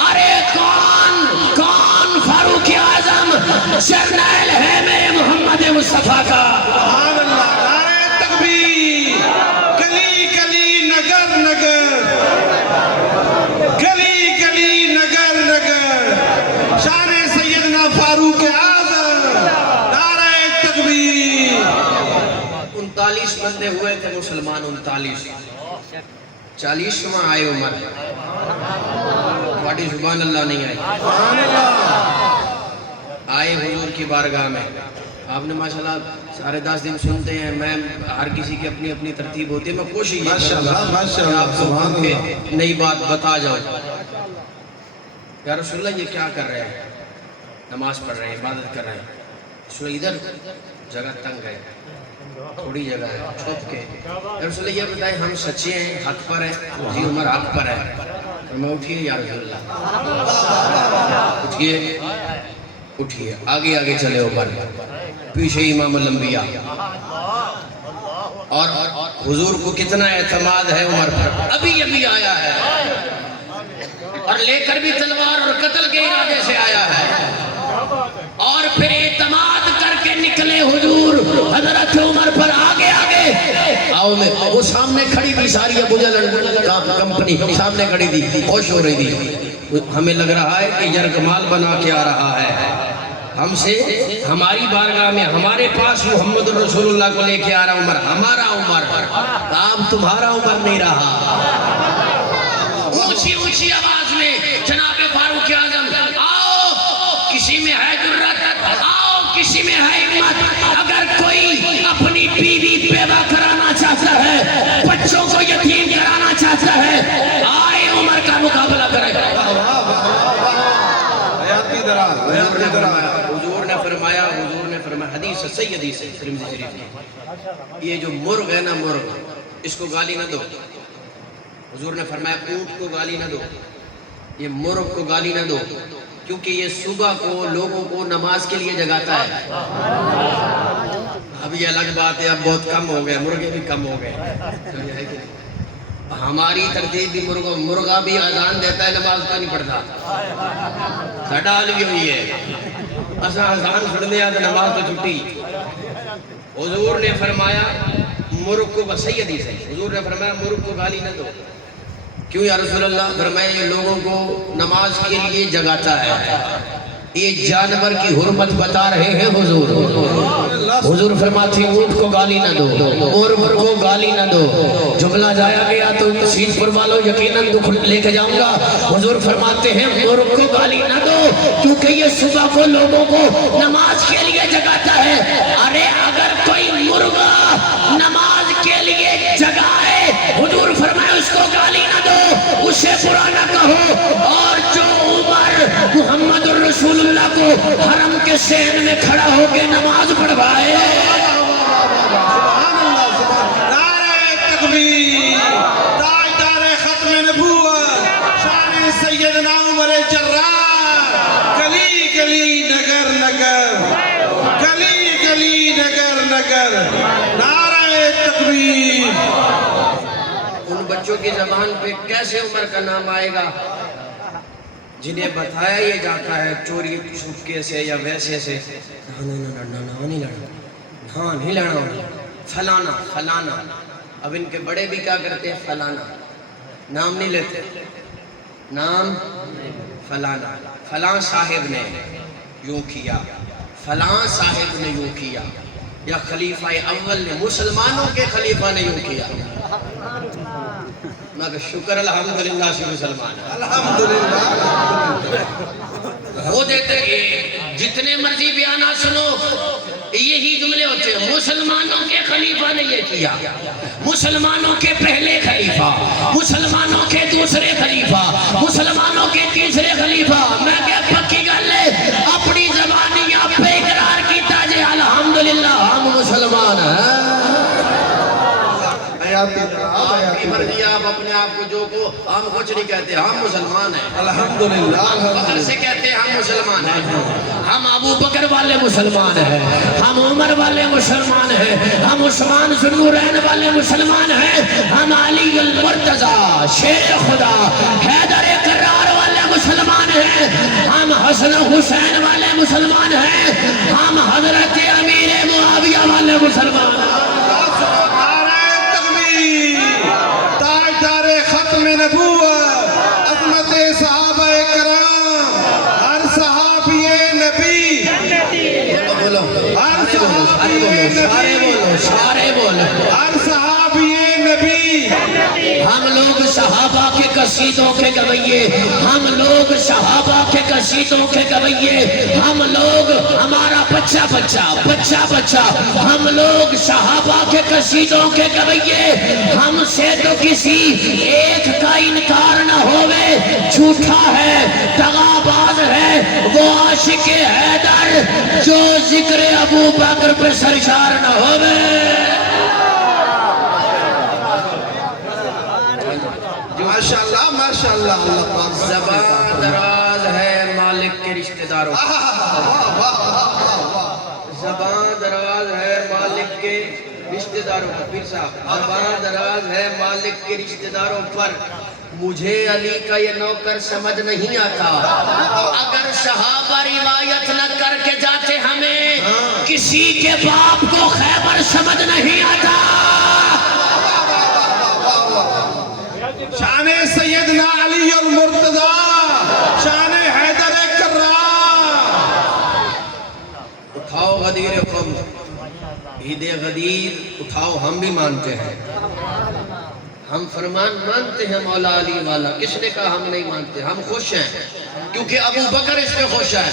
ارے کون فاروق اعظم جرنیل ہے میرے محمد مصطفیٰ کا، سبحان اللہ، نعرہ تکبیر، گلی گلی نگر نگر بندے ہوئے تھے مسلمان 39، 40واں آئے عمر، بڑی زبان اللہ نہیں آئی، آئے حضور کی بارگاہ میں. آپ نے ماشاءاللہ سارے 10 دن سنتے ہیں. میں ہر کسی کی اپنی اپنی ترتیب ہوتی ہے، میں کوشش یہ کروں کہ آپ کو نئی بات بتا جاؤ. یا رسول اللہ یہ کیا کر رہے ہیں؟ نماز پڑھ رہے ہیں، عبادت کر رہے ہیں. رسول اللہ ادھر جگہ تنگ ہے، تھوڑی جگہ ہے، چھپ کے. یا رسول اللہ یہ بتائیں ہم سچے ہیں، حق پر ہیں؟ جی عمر حق پر ہے. میں اٹھیے یا رسول اللہ، اٹھیے اٹھیے. آگے آگے چلے عمر، پیچھے امام الانبیاء. اور حضور کو کتنا اعتماد ہے عمر پر. ابھی ابھی آیا ہے اور لے کر بھی تلوار اور قتل کے ارادے سے آیا ہے، اور پھر اعتماد کر کے نکلے حضور حضرت عمر پر. آگے آگے آؤ. میں وہ سامنے کھڑی تھی ساری ابو جہل کمپنی سامنے کھڑی تھی، خوش ہو رہی تھی. ہمیں لگ رہا ہے کہ یرغمال بنا کے آ رہا ہے ہم سے، ہماری بارگاہ میں ہمارے پاس محمد رسول اللہ کو لے کے آ رہا. عمر ہمارا عمر، اب تمہارا عمر نہیں رہا. اونچی اونچی آواز میں جناب فاروق اعظم، آؤ کسی میں ہے جرات، آؤ کسی میں ہے ہمت. اگر کوئی اپنی بیوی بیوہ کرانا چاہتا ہے، بچوں کو یتیم کرانا چاہتا ہے، آئے عمر کا مقابلہ کرے. حضور نے فرمایا حدیث صحیح حدیث ہے ترمذی شریف کی، یہ جو مرغ ہے نا، مرغ اس کو گالی نہ دو. حضور نے فرمایا اونٹ کو گالی نہ دو، یہ مرغ کو گالی نہ دو، کیونکہ یہ صبح کو لوگوں کو نماز کے لیے جگاتا ہے. اب یہ الگ بات ہے، اب بہت کم ہو گئے، مرغے بھی کم ہو گئے. ہماری ترتیب بھی مرغا بھی اذان دیتا ہے، نماز کا نہیں پڑھتا. ساڈا حال بھی ہوئی ہے، اساں اذان پڑھنے آ تو نماز تو چھٹی. حضور نے فرمایا مرغ کو، صحیح حدیث ہے، حضور نے فرمایا مرغ کو گالی نہ دو. کیوں یا رسول اللہ؟ فرمایا یہ لوگوں کو نماز کے لیے جگاتا ہے. یہ جانور کی حرمت بتا رہے ہیں حضور. حضور فرماتے ہیں اونٹ کو گالی نہ دو، مرغ کو گالی نہ دو. جملہ جایا گیا تو سید پور والوں یقیناً دکھ لے کے جاؤں گا. حضور فرماتے ہیں مرغ کو گالی نہ دو، کیونکہ یہ صبح کو لوگوں کو نماز کے لیے جگاتا ہے. ارے اگر کوئی مرغا نماز کے لیے جگائے، حضور فرمایا اس کو گالی نہ دو، اسے برا نہ کہو. اور جو عمر محمد رسول اللہ کو حرم کے سین میں کھڑا ہو کے نماز پڑھوائے، نعرہ تکبیر، تاجدار ختم نبوت، شان سیدنا عمر جرار، گلی گلی نگر نگر، گلی گلی نگر نگر، نعرہ تکبیر. ان بچوں کی زبان پہ کیسے عمر کا نام آئے گا جنہیں بتایا یہ جاتا ہے چوری چھپکے سے یا ویسے سے، نہیں لڑنا، فلانا فلانا. اب ان کے بڑے بھی کیا کرتے ہیں؟ فلانا نام نہیں لیتے، نام فلانا. فلاں صاحب نے یوں کیا، فلاں صاحب نے یوں کیا، یا خلیفہ اول نے، مسلمانوں کے خلیفہ نے یوں کیا. میں کہ شکر الحمدللہ سے مسلمان ہے. الحمدللہ. وہ دیتے جتنے مرضی بیانات سنو یہی جملے ہوتے ہیں. مسلمانوں کے خلیفہ نے یہ کیا، مسلمانوں کے پہلے خلیفہ، مسلمانوں کے دوسرے خلیفہ، مسلمانوں کے تیسرے خلیفہ. میں کہ پکی گل ہے، اپنی زبانیاں پہ اقرار کیتا جے الحمدللہ ہم مسلمان ہیں. آپ کی مرضی، آپ اپنے آپ کو جو کو، ہم کچھ نہیں کہتے، ہم مسلمان ہیں. الحمدللہ. فخر سے کہتے ہیں ہم مسلمان ہیں. ہم ابو بکر والے مسلمان ہیں، ہم عمر والے مسلمان ہیں، ہم عثمان ذوالنورین والے مسلمان ہیں، ہم علی المرتضیٰ شیر خدا حیدر کرار والے مسلمان ہیں، ہم حسن حسین والے مسلمان ہیں، ہم حضرت امیر معاویہ والے مسلمان ہیں. تاجدار ختم نبوت، عظمت صحابہ کرام، ہر صحابی نبی، ہر صحابی نبی سارے بولو ہر صحابی نبی، ہم لوگ صحابہ کے قصیدوں کے گویے، ہم لوگ صحابہ کے قصیدوں کے گویے، ہم لوگ ہمارا بچہ بچہ بچہ بچہ ہم لوگ صحابہ کے قصیدوں کے گویے، ہم سے تو کسی ایک کا انکار نہ ہوئے، جھوٹا ہے دغاباز ہے وہ عاشق حیدر جو ذکر ابو بکر پہ سرشار نہ ہوئے۔ ماشاءاللہ ماشاءاللہ، اللہ پاک زبان دراز ہے مالک کے رشتہ داروں پر، زبان دراز ہے مالک کے رشتہ داروں پر، پیر صاحب زبان دراز ہے مالک کے رشتہ داروں پر، مجھے علی کا یہ نوکر سمجھ نہیں آتا، اگر صحابہ روایت نہ کر کے جاتے ہمیں کسی کے باپ کو خیبر سمجھ نہیں آتا۔ شان سیدنا علی المرتضی، شان حیدر کرار۔ اٹھاؤ غدیر قوم، عید غدیر اٹھاؤ، ہم بھی مانتے ہیں، ہم فرمان مانتے ہیں مولا علی والا، کس نے کہا ہم نہیں مانتے؟ ہم خوش ہیں کیونکہ ابو بکر اس پہ خوش ہے،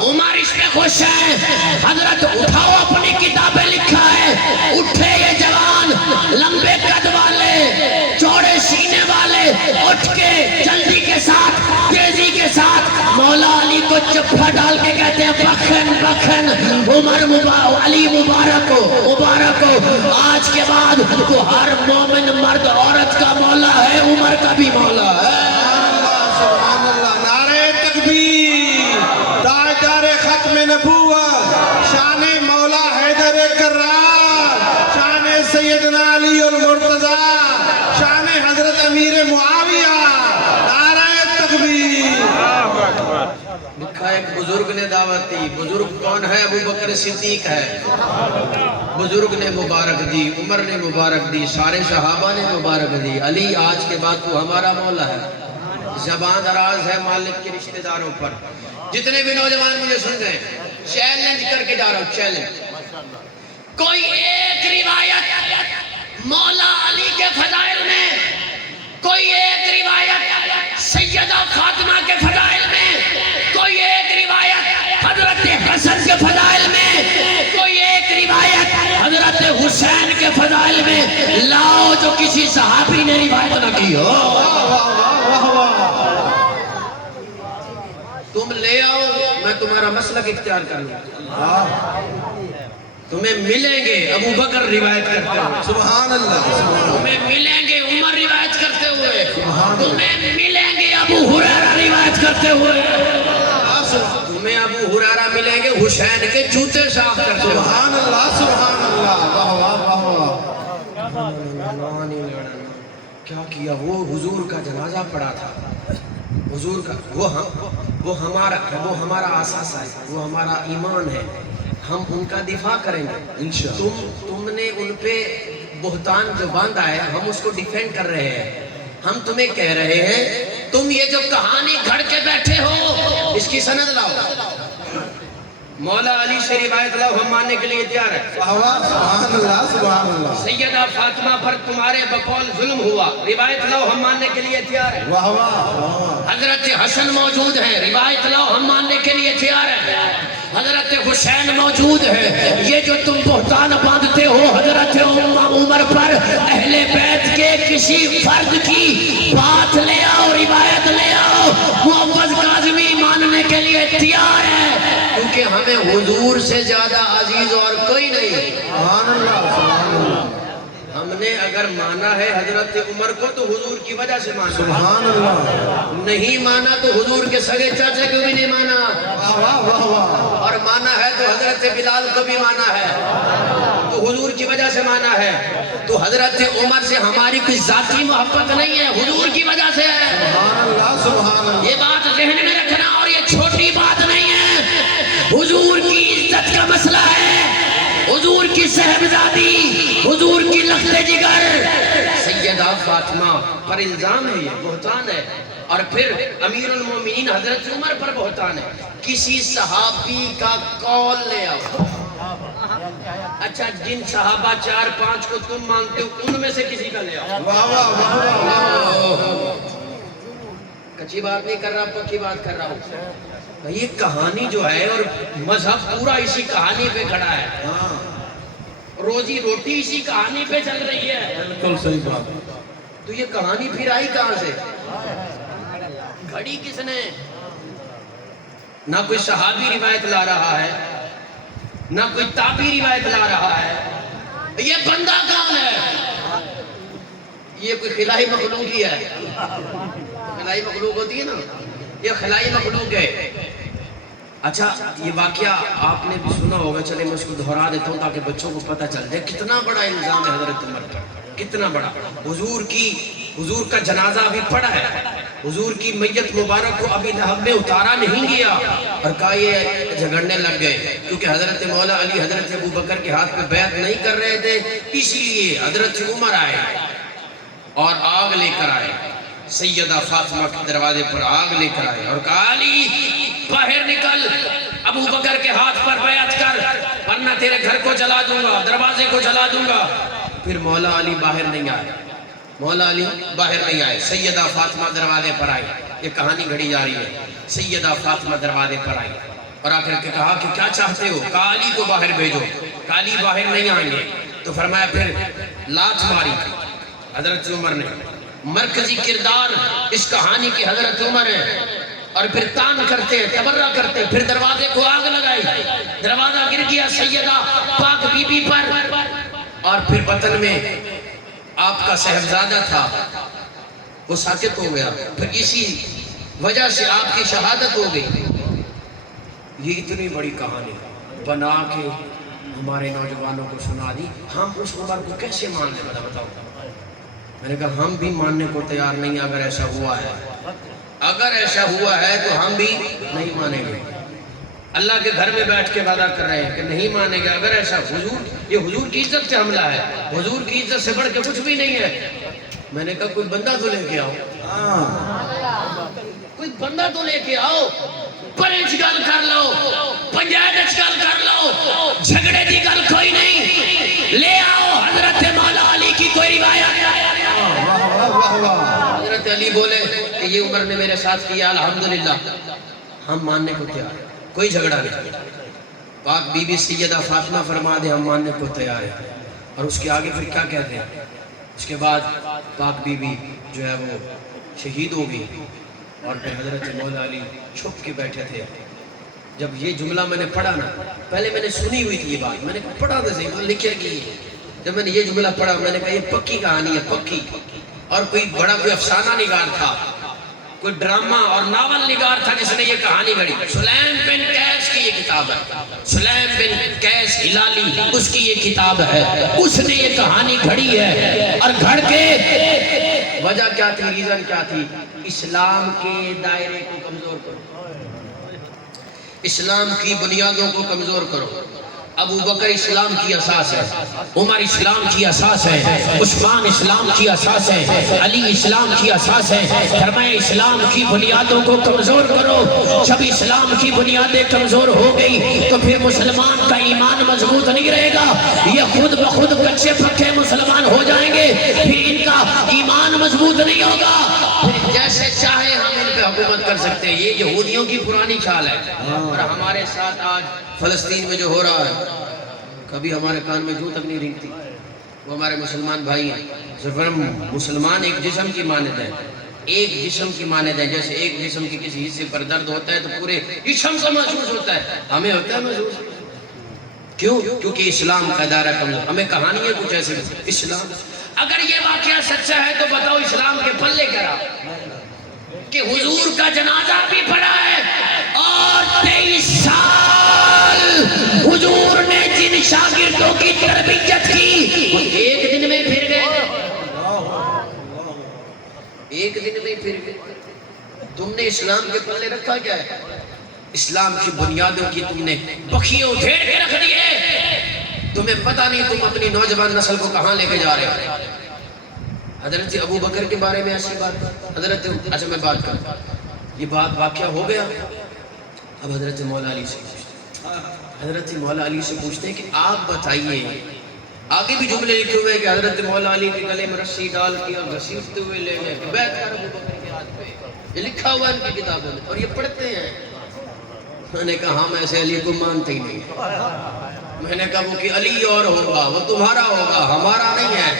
عمر اس پہ خوش ہے، حضرت اٹھاؤ اپنی کتابیں لکھا ہے، اٹھے یہ جوان لمبے قد والے چوڑے سینے والے، اٹھ کے جلدی کے ساتھ تیزی کے ساتھ مولا علی کو چپا ڈال کے کہتے ہیں بخن بخن عمر علی مبارک ہو مبارک ہو، آج کے بعد تو ہر مومن مرد عورت کا مولا ہے، عمر کا بھی مولا ہے۔ سبحان اللہ، نعرہ تکبیر، تاجدار ختم نبوت، شان مولا حیدر کرار، شان سیدنا علی المرتضی، شان حضرت امیر معاویہ، نعرہ تکبیر۔ لکھا ایک بزرگ نے دعوت دی، بزرگ کون ہے؟ ابو بکر صدیق ہے، بزرگ نے مبارک دی، عمر نے مبارک دی، سارے صحابہ نے مبارک دی، علی آج کے بعد تو ہمارا مولا ہے۔ زبان دراز ہے مالک کے رشتہ داروں پر، جتنے بھی نوجوان مجھے سن رہے ہیں چیلنج کر کے جا رہا ہوں، چیلنج، کوئی ایک روایت مولا علی کے فضائل میں، کوئی ایک روایت سیدہ فاطمہ کے فضائل میں، کوئی ایک روایت حضرت حسن کے فضائل میں، کوئی ایک روایت حضرت حسین کے فضائل میں لاؤ جو کسی صحابی نے روایت نہ کی ہو۔ تم لے آؤ، میں تمہارا مسلک اختیار کر لوں، تمہیں ملیں گے ابو بکر روایت کرتے ہوئے، سبحان اللہ، تمہیں ملیں گے عمر روایت کرتے ہوئے، تمہیں ملیں گے ابو ہریرہ روایت کرتے ہوئے، تمہیں ابو ہریرہ ملیں گے حسین کے جوتے صاف کرتے ہوئے۔ سبحان اللہ، سبحان اللہ، واہ واہ واہ واہ۔ کیا کیا؟ وہ حضور کا جنازہ پڑا تھا، حضور کا وہ ہمارا اثاثہ ہے، وہ ہمارا ایمان ہے، ہم ان کا دفاع کریں گے انشاءاللہ۔ تم نے ان پہ بہتان جو باندھا ہے ہم اس کو ڈیفینڈ کر رہے ہیں، ہم تمہیں کہہ رہے ہیں تم یہ جو کہانی گھڑ کے بیٹھے ہو اس کی سند لاؤ، مولا علی سے روایت لاؤ، ہم ماننے کے لیے تیار ہیں۔ سبحان اللہ، سبحان اللہ، سیدہ فاطمہ پر تمہارے بقول ظلم ہوا، روایت لاؤ، ہم ماننے کے لیے تیار ہیں۔ واہ واہ۔ حضرت حسن موجود ہے، روایت لاؤ، ہم ماننے کے لیے تیار ہیں۔ حضرت حسین موجود ہے، یہ جو تم بہتان باندھتے ہو حضرت عمر پر، اہل بیت کے کسی فرد کی بات لے آؤ، روایت لے آؤ، محمد کاظمی ماننے کے لیے تیار ہے، کیونکہ ہمیں حضور سے زیادہ عزیز اور کوئی نہیں۔ سبحان اللہ، سبحان اللہ، ہم نے اگر مانا ہے حضرت عمر کو تو حضور کی وجہ سے مانا، سبحان اللہ، نہیں مانا تو حضور کے سگے چاچے کو بھی نہیں مانا، واہ واہ واہ، اور مانا ہے تو حضرت بلال کو بھی مانا ہے، تو حضور کی وجہ سے مانا ہے۔ تو حضرت عمر سے ہماری کوئی ذاتی محبت نہیں ہے، حضور کی وجہ سے ہے، سبحان اللہ، سبحان اللہ، یہ بات ذہن میں رکھنا، اور یہ چھوٹی بات نہیں ہے، حضور کی عزت کا مسئلہ ہے، حضور کی صاحبزادی، حضور کی لخت جگر سیدہ فاطمہ پر الزام ہے، یہ بہتان ہے، اور پھر امیر المومنین حضرت عمر پر بہتان ہے۔ کسی صحابی کا قول لے آؤ، اچھا جن صحابہ 4-5 کو تم مانتے ہو ان میں سے کسی کا لے آؤ. واہ واہ واہ واہ. کچی بات نہیں کر رہا، پکی بات کر رہا ہوں. یہ کہانی جو ہے اور مذہب پورا اسی کہانی پہ کھڑا ہے، ہاں روزی روٹی اسی کہانی پہ چل رہی ہے. بالکل صحیح بات. تو یہ کہانی پھر آئی کہاں سے؟ گھڑی کس نے؟ نہ کوئی صحابی روایت لا رہا ہے، نہ کوئی تابعی روایت لا رہا ہے. یہ بندہ کون ہے؟ یہ کوئی خلائی مخلوق ہی ہے. خلائی مخلوق ہوتی ہے نا، یہ خلائی مخلوق ہے. اچھا یہ واقعہ آپ نے بھی سنا ہوگا، چلے میں اس کو دہرا دیتا ہوں تاکہ بچوں کو پتہ چل جائے کتنا بڑا الزام ہے حضرت عمر کا، کتنا بڑا. حضور کا جنازہ ابھی پڑا ہے، حضور کی میت مبارک کو ابھی لحد میں اتارا نہیں گیا اور کہا یہ جھگڑنے لگ گئے، کیونکہ حضرت مولا علی حضرت ابو بکر کے ہاتھ پہ بیعت نہیں کر رہے تھے، اسی لیے حضرت عمر آئے اور آگ لے کر آئے. سیدہ فاطمہ کے دروازے پر آگ لے کر آئے اور کہا علی باہر نکل، ابو بکر کے ہاتھ پر بیعت کر ورنہ تیرے گھر کو جلا دوں گا، دروازے کو جلا دوں گا. پھر مولا علی باہر نہیں آئے، مولا علی باہر نہیں آئے. سیدہ فاطمہ دروازے پر آئی. یہ کہانی گھڑی جا رہی ہے. سیدہ فاطمہ دروازے پر آئی اور آ کر کے کہا کہ کیا چاہتے ہو؟ کہا علی کو باہر بھیجو. کہا علی باہر نہیں آئیں گے. تو فرمایا پھر لات ماری حضرت عمر نے. مرکزی کردار اس کہانی کی حضرت عمر ہے. اور پھر تان کرتے ہیں، تبرہ کرتے ہیں. پھر دروازے کو آگ لگائی، دروازہ گر گیا سیدہ پاک بی بی پر. اور پھر وطن میں آپ کا صاحبزادہ تھا، وہ ساکت ہو گیا. پھر اسی وجہ سے آپ کی شہادت ہو گئی. یہ اتنی بڑی کہانی بنا کے ہمارے نوجوانوں کو سنا دی. ہم اس عمر کو کیسے مان لیں؟ بتاؤ. میں نے کہا ہم بھی ماننے کو تیار نہیں. اگر ایسا ہوا ہے، اگر ایسا ہوا ہے تو ہم بھی نہیں مانیں گے. اللہ کے گھر میں بیٹھ کے وعدہ کر رہے ہیں کہ نہیں مانیں گے. اگر ایسا یہ حضور کی عزت سے حملہ ہے، حضور کی عزت سے بڑھ کے کچھ بھی نہیں ہے. میں نے کہا کوئی بندہ تو لے کے آؤ، کوئی بندہ تو لے کے آؤ. پرچ گل کر لو، پنجائش گل کر لو، جھگڑے کی گل کوئی نہیں. لے آؤ حضرت مولا علی کی کوئی روایت. حضرت علی بولے کہ یہ عمر نے میرے ساتھ کیا، الحمدللہ ہم ماننے کو تیار ہیں، کوئی جھگڑا نہیں. پاک بی بی سیدہ فاطمہ فرما دے ہم ماننے کو تیار ہیں. اور اس کے آگے پھر کیا کہتے ہیں؟ اس کے بعد پاک بی بی جو ہے وہ شہید ہو گئی. اور پھر حضرت مولا علی چھپ کے بیٹھے تھے. جب یہ جملہ میں نے پڑھا نا، پہلے میں نے سنی ہوئی تھی یہ بات، میں نے پڑھا تھا صحیح لکھے کی. جب میں نے یہ جملہ پڑھا میں نے کہا یہ پکی کہانی ہے، پکی. اور کوئی بڑا کوئی افسانہ نگار تھا، کوئی ڈرامہ اور ناول نگار تھا جس نے یہ کہانی گھڑی. سلیم بن قیس کی یہ کتاب ہے، سلیم بن قیس ہلالی اس کی یہ کتاب ہے. اس نے یہ کہانی گھڑی ہے. اور گھڑ کے وجہ کیا تھی، ریزن کیا تھی؟ اسلام کے دائرے کو کمزور کرو، اسلام کی بنیادوں کو کمزور کرو. ابو بکر اسلام کی اساس ہے، عمر اسلام کی اساس ہے، عثمان اسلام کی اساس ہے، علی اسلام کی اساس ہے. فرمایا اسلام کی بنیادوں کو کمزور کرو. جب اسلام کی بنیادیں کمزور ہو گئی تو پھر مسلمان کا ایمان مضبوط نہیں رہے گا. یہ خود بخود کچے پکے مسلمان ہو جائیں گے، پھر ان کا ایمان مضبوط نہیں ہوگا. پھر جیسے چاہے ہم ان پہ حکومت کر سکتے ہیں. یہ یہودیوں کی پرانی چال ہے. اور ہمارے ساتھ آج فلسطین میں جو ہو رہا ہے، کبھی ہمارے کان میں جوں تک نہیں رنگتی. وہ ہمارے مسلمان بھائی ہیں. مسلمان ایک جسم کی مانند ہے، ایک جسم کی مانند ہے. جیسے ایک جسم کی کسی حصے پر درد ہوتا ہے تو پورے جسم کو محسوس ہوتا ہے. ہمیں ہوتا ہے محسوس. کیوں؟ کیونکہ اسلام کا دائرہ کمزور. ہمیں کہانی ہے کچھ ایسے. اسلام اگر یہ واقعہ سچا ہے تو بتاؤ اسلام کے پلے کرا کہ حضور کا جنازہ بھی پڑا ہے اور 23 سال حضور نے جن شاگردوں کی تربیت کی وہ ایک دن میں پھر گئے. ایک دن میں پھر گئے. تم نے اسلام کے پلے رکھا کیا ہے؟ اسلام کی بنیادوں کی تم نے بخیوں ڈھیر کے رکھ دیے. تمہیں پتہ نہیں تم اپنی نوجوان نسل کو کہاں لے کے جا رہے ہو. حضرت ابو بکر کے بارے میں ایسی بات، اچھا میں بات کروں. یہ بات واقعہ ہو گیا. اب حضرت مولا علی سے حضرت مولا علی سے پوچھتے ہیں کہ آپ بتائیے، آگے بھی جملے لکھے ہوئے کہ حضرت مولا علی کے گلے میں رسی ڈال کے اور گھسیٹتے ہوئے لے گئے کہ بیعت کر ابو بکر کے ہاتھ پہ، یہ لکھا ہوا ہے ان کی کتابوں میں اور یہ پڑھتے ہیں۔ میں نے کہا ہم ایسے علی کو مانتے ہی نہیں، میں نے کہا وہ کہ علی اور ہوگا، وہ تمہارا ہوگا، ہمارا نہیں ہے،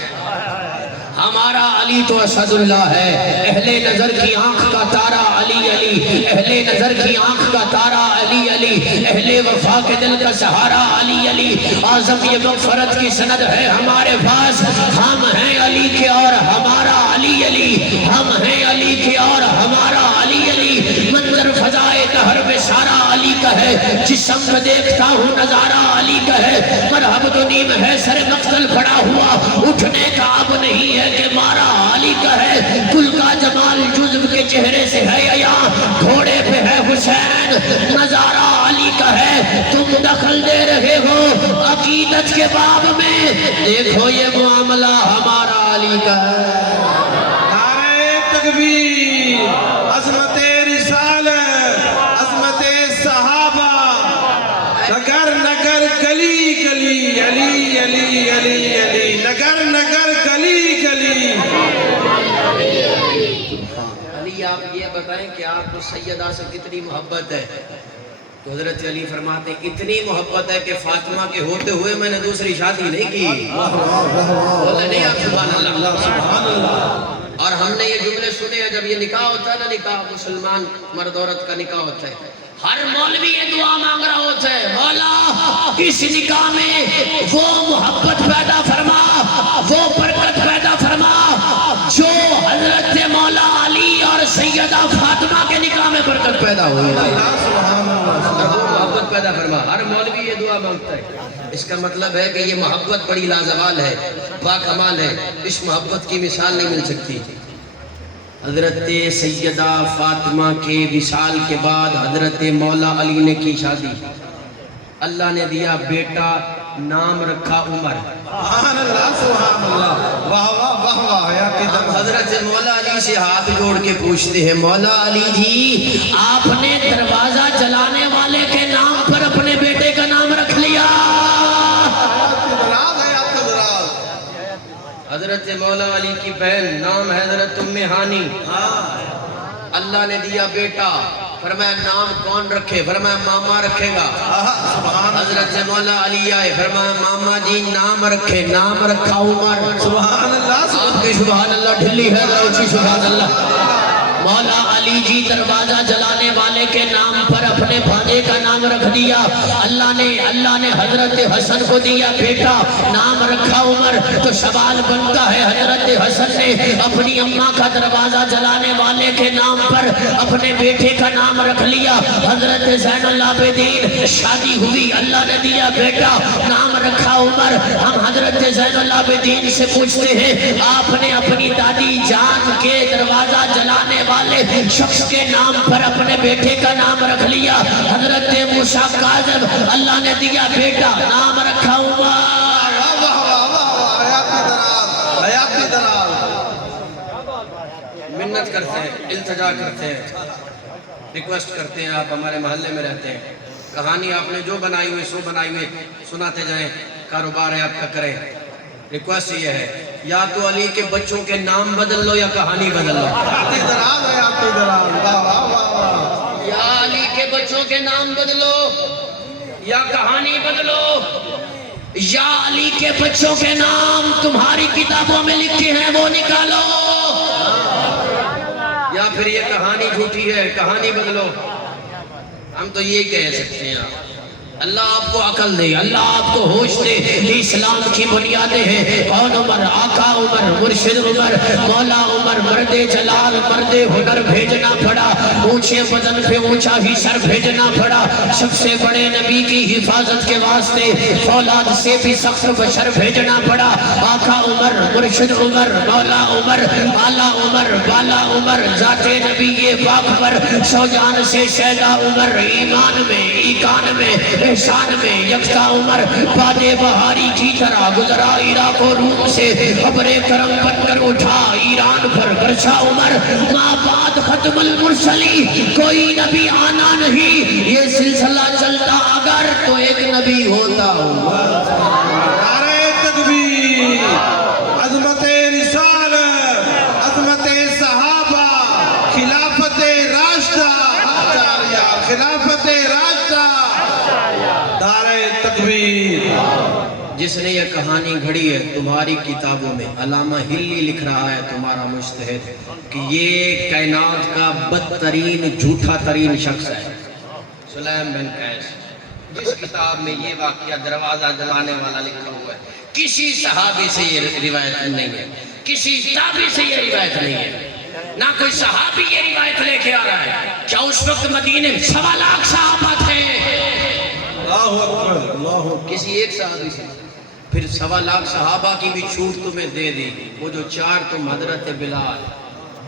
ہمارا علی تو اسد اللہ ہے، اہل نظر کی آنکھ کا تارا علی علی، اہل نظر کی آنکھ کا تارا علی علی، اہل وفا کے دل کا سہارا علی علی، اعظم یہ مغفرت کی سند ہے ہمارے پاس، ہم ہیں علی کے اور ہمارا علی علی، ہم ہیں علی کے اور ہمارا علی علی، منظر فضائے دہر میں سارا علی کا ہے، جسم میں دیکھتا ہوں نظارہ علی کا ہے، مرحب تو نیم ہے سر مقتل پڑا ہوا، اٹھنے کا اب نہیں ہے کہ مارا علی کا ہے، کل کا جمال جزو کے چہرے سے ہے عیا، گھوڑے پہ ہے حسین نظارہ علی کا ہے، تم دخل دے رہے ہو عقیدت کے باب میں، دیکھو یہ معاملہ ہمارا علی کا ہے۔ نعرہ تکبیر، عظمت رسالت، عظمت صحابہ، نگر نگر گلی گلی علی علی علی علی، نگر نگر گلی گلی۔ علی آپ یہ بتائیں کہ آپ کو سیدہ سے کتنی محبت ہے؟ تو حضرت علی فرماتے ہیں اتنی محبت ہے کہ فاطمہ کے ہوتے ہوئے میں نے دوسری شادی نہیں کی۔ بولے نہیں آپ سبحان اللہ۔ اور ہم نے یہ جملے سنے ہیں، جب یہ نکاح ہوتا ہے نا، نکاح مسلمان مرد عورت کا نکاح ہوتا ہے، ہر مولوی یہ دعا مانگ رہا ہوتا ہے، مولا اس نکاح میں وہ محبت پیدا فرما، وہ برکت پیدا فرما جو حضرت مولا علی اور سیدہ فاطمہ کے نکاح میں برکت پیدا ہوئی، وہ محبت پیدا فرما۔ ہر مولوی یہ دعا مانگتا ہے، اس کا مطلب ہے کہ یہ محبت بڑی لازوال ہے، باکمال ہے، اس محبت کی مثال نہیں مل سکتی۔ حضرت سیدہ فاطمہ کے وصال کے بعد حضرت مولا علی نے کی شادی، اللہ نے دیا بیٹا، نام رکھا عمر۔ سبحان اللہ سبحان اللہ، واہ واہ واہ واہ، یا کی ہم حضرت مولا علی سے ہاتھ جوڑ کے پوچھتے ہیں، مولا علی جی آپ نے دروازہ جلانے والے کے نام پر اپنے بیٹے کا نام رکھ لیا۔ حضرت مولا علی کی بہن نام ہے حضرت ام ہانی، اللہ نے دیا بیٹا، فرمایا نام کون رکھے؟ فرمایا ماما رکھے گا۔ حضرت مولا علی آئے، فرمایا ماما جی نام رکھے، نام رکھا عمر۔ سبحان اللہ آپ کی سبحان اللہ ڈھلی ہے روچی سبحان اللہ۔ مولا علی جی دروازہ جلانے والے کے نام پر اپنے بھانجے کا نام رکھ دیا، اللہ نے حضرت حسن کو دیا بیٹا، نام رکھا عمر۔ تو سوال بنتا ہے حضرت حسن نے اپنی اماں کا دروازہ جلانے والے کے نام پر اپنے بیٹے کا نام رکھ لیا، حضرت زین العابدین شادی ہوئی، اللہ نے دیا بیٹا، نام رکھا عمر۔ ہم حضرت زین العابدین سے پوچھتے ہیں آپ نے اپنی دادی جان کے دروازہ جلانے والے شخص کے نام پر اپنے بیٹے کا نام رکھ لیا، حضرت موسیٰ کاظم، اللہ نے دیا بیٹا، نام رکھا عمر۔ منت کرتے ہیں، التجا کرتے ہیں، ریکویسٹ کرتے ہیں، آپ ہمارے محلے میں رہتے ہیں، کہانی آپ نے جو بنائی ہوئی سو بنائی ہوئی سناتے جائیں، کاروبار ہے آپ کا کریں، ریکویسٹ یہ ہے یا تو علی کے بچوں کے نام بدل لو یا کہانی بدل لو، یا علی کے بچوں کے نام بدلو یا کہانی بدلو، یا علی کے بچوں کے نام تمہاری کتابوں میں لکھے ہیں وہ نکالو، یا پھر یہ کہانی جھوٹی ہے کہانی بدلو۔ ہم تو یہ کہہ سکتے ہیں اللہ آپ کو عقل دے، اللہ آپ کو ہوش دے۔ اسلام کی بنیادیں ہیں کون؟ عمر، آقا عمر، مرشد عمر، مولا عمر، مرد جلال، مرد ہنر بھیجنا پڑا، اونچے وزن پہ اونچا ہی سر بھیجنا پڑا، سب سے بڑے نبی کی حفاظت کے واسطے فولاد سے بھی سخت بشر بھیجنا پڑا، آقا عمر، مرشد عمر، مولا عمر، اعلیٰ عمر، بالا عمر، ذات نبی پاک پر سو جان سے شیدا عمر، ایمان میں، ایقان میں، احسان میں یکتا عمر، باد بہاری کی طرح گزرا عراق و روم سے، خبر کرم بن کر اٹھا ایران پر گرچا عمر، ماں بعد خاتم المرسلین، کوئی نبی آنا نہیں، یہ سلسلہ چلتا اگر تو ایک نبی ہوتا ہوا۔ نعرہ تکبیر، عظمت رسالت، عظمت صحابہ، خلافت راشدہ، خلافت راشدہ، نعرہ تکبیر۔ جس نے یہ کہانی گھڑی ہے تمہاری کتابوں میں، علامہ ہلی لکھ رہا ہے تمہارا مجتہد، کہ یہ کائنات کا بدترین جھوٹا ترین شخص ہے، سلیم بن قیس، جس کتاب میں یہ واقعہ دروازہ جلانے والا لکھا ہوا ہے۔ کسی صحابی سے یہ روایت نہیں ہے، کسی تابعی سے یہ روایت نہیں ہے، نہ کوئی صحابی یہ روایت لے کے آ رہا ہے۔ کیا اس وقت مدینے میں 1.25 لاکھ صحابہ تھے؟ اللہ اکبر، اللہ اکبر۔ کسی ایک صحابی سے؟ پھر 1.25 لاکھ صحابہ کی بھی چھوٹ تمہیں دے دی، وہ جو 4 تم حضرت بلال،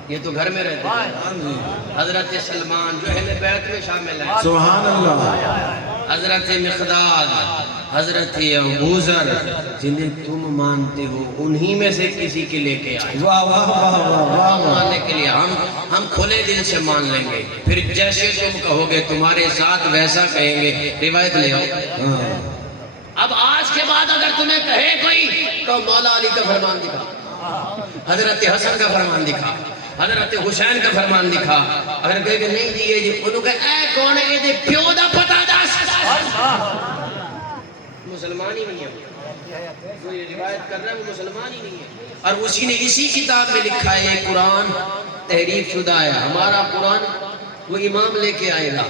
یہ تو گھر میں رہتے ہیں، حضرت سلمان جو اہل بیت میں شامل ہیں، سبحان اللہ، حضرت مقداد، حضرت ابوذر، جنہیں تم مانتے ہو انہی میں سے کسی کے لے کے آئے۔ واہ واہ واہ واہ واہ۔ ماننے کے لیے ہم کھلے دل سے مان لیں گے، پھر جیسے تم کہو گے تمہارے ساتھ ویسا کہیں گے، روایت لے آؤ۔ اب آج کے بعد اگر تمہیں کہے کوئی تو مولا علی کا فرمان دکھا، حضرت حسن کا فرمان دکھا، حضرت حسین کا فرمان دکھا، اگر کہے کہ نہیں جی یہ جی انہوں کہ اے کون ہے یہ پیو دا پتہ دس، مسلمان ہی نہیں ہے، جو یہ روایت کر رہا ہے وہ مسلمان ہی نہیں ہے۔ اور اسی نے اسی کتاب میں لکھا ہے یہ قرآن تحریف شدہ ہے، ہمارا قرآن وہ امام لے کے آئے گا،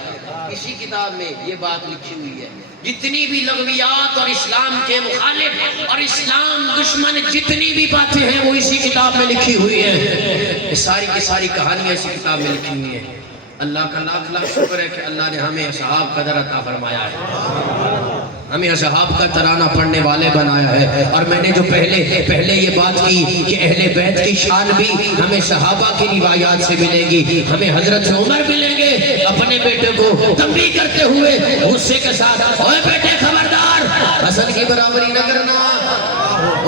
اسی کتاب میں یہ بات لکھی ہوئی ہے۔ جتنی بھی لغویات اور اسلام کے مخالف اور اسلام دشمن جتنی بھی باتیں ہیں وہ اسی کتاب میں لکھی ہوئی ہیں، یہ ساری کی ساری کہانیاں اسی کتاب میں لکھی ہوئی ہیں۔ اللہ کا لاکھ لاکھ شکر ہے کہ اللہ نے ہمیں اصحاب کا در عطا فرمایا ہے، ہمیں اصحاب کا ترانہ پڑھنے والے بنایا ہے۔ اور میں نے جو پہلے یہ بات کی کہ اہل بیت کی شان بھی ہمیں صحابہ کی روایات سے ملے گی، ہمیں حضرت عمر ملیں گے اپنے بیٹے کو تنبیہ کرتے ہوئے غصے کے ساتھ، اوے بیٹے خبردار، حسن کی برابری نہ کرنا،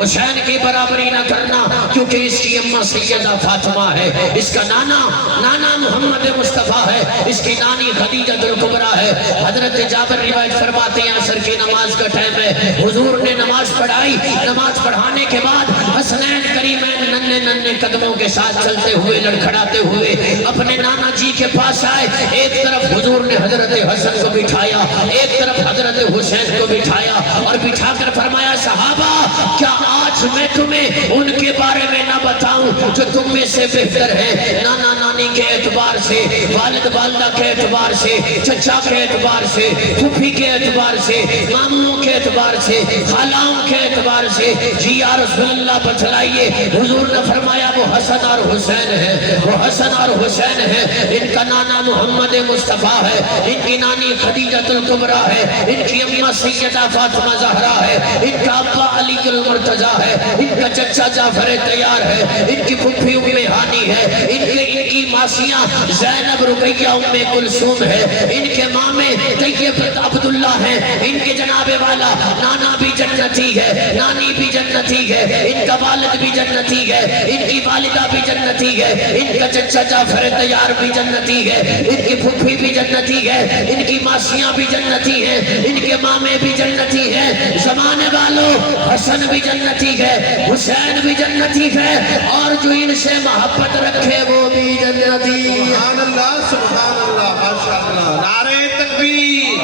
حسین کی برابری نہ کرنا، کیونکہ اس کی اماں سیدہ فاطمہ ہے، اس کا نانا محمد مصطفیٰ ہے، اس کی نانی خدیجہ الکبریٰ ہے۔ حضرت جابر روایت فرماتے ہیں عصر کی نماز کا ٹائم ہے، حضور نے نماز پڑھائی، نماز پڑھانے کے بعد حسنین کریمین ننھے قدموں کے ساتھ چلتے ہوئے لڑکھڑاتے ہوئے اپنے نانا جی کے پاس آئے، ایک طرف حضور نے حضرت حسن کو بٹھایا، ایک طرف حضرت حسین کو بٹھایا، اور بٹھا کر فرمایا صحابہ کیا آج میں تمہیں ان کے بارے میں نہ بتاؤں جو تم میں سے بہتر ہے، نانا نانی کے اعتبار سے، والد والدہ کے اعتبار سے، چچا کے اعتبار سے، پھوپھی کے اعتبار سے، ماموں کے اعتبار سے، خالاؤں کے اعتبار سے، جی یا رسول اللہ بتلائیے۔ حضور نے فرمایا وہ حسن اور حسین ہے، وہ حسن اور حسین ہے، ان کا نانا محمد مصطفیٰ ہے، ان کی نانی خدیجہ الکبریٰ ہے، ان کی اماں سیدہ فاطمہ زہرا ہے، ان کا ابا علی المرتضیٰ ہے، ان کا چچا جعفر تیار ہے، ان کی پھوپھی ام ہانی ہے، ان کی ماسیاں زینب رقیہ ام کلثوم ہے، ان کے مامے طیب عبداللہ ہیں، ان کے جناب والا نانا بھی جنتی ہے، نانی بھی جنتی ہے، ان کا والد بھی جنتی ہے، ان کی والدہ بھی جنتی ہے، ان کا چچا جعفر تیار بھی جنتی ہے، ان کی پھوپھی بھی جنتی ہے، ان کی ماسیاں بھی جنتی ہیں، ان کے مامے بھی جنتی ہیں، زمانے والوں حسن بھی جنتی ہے، حسین بھی جنتی ہے، اور جو ان سے محبت رکھے وہ بھی جنتی ہے۔ سبحان اللہ، سبحان اللہ، ماشاءاللہ، نعرہ تکبیر،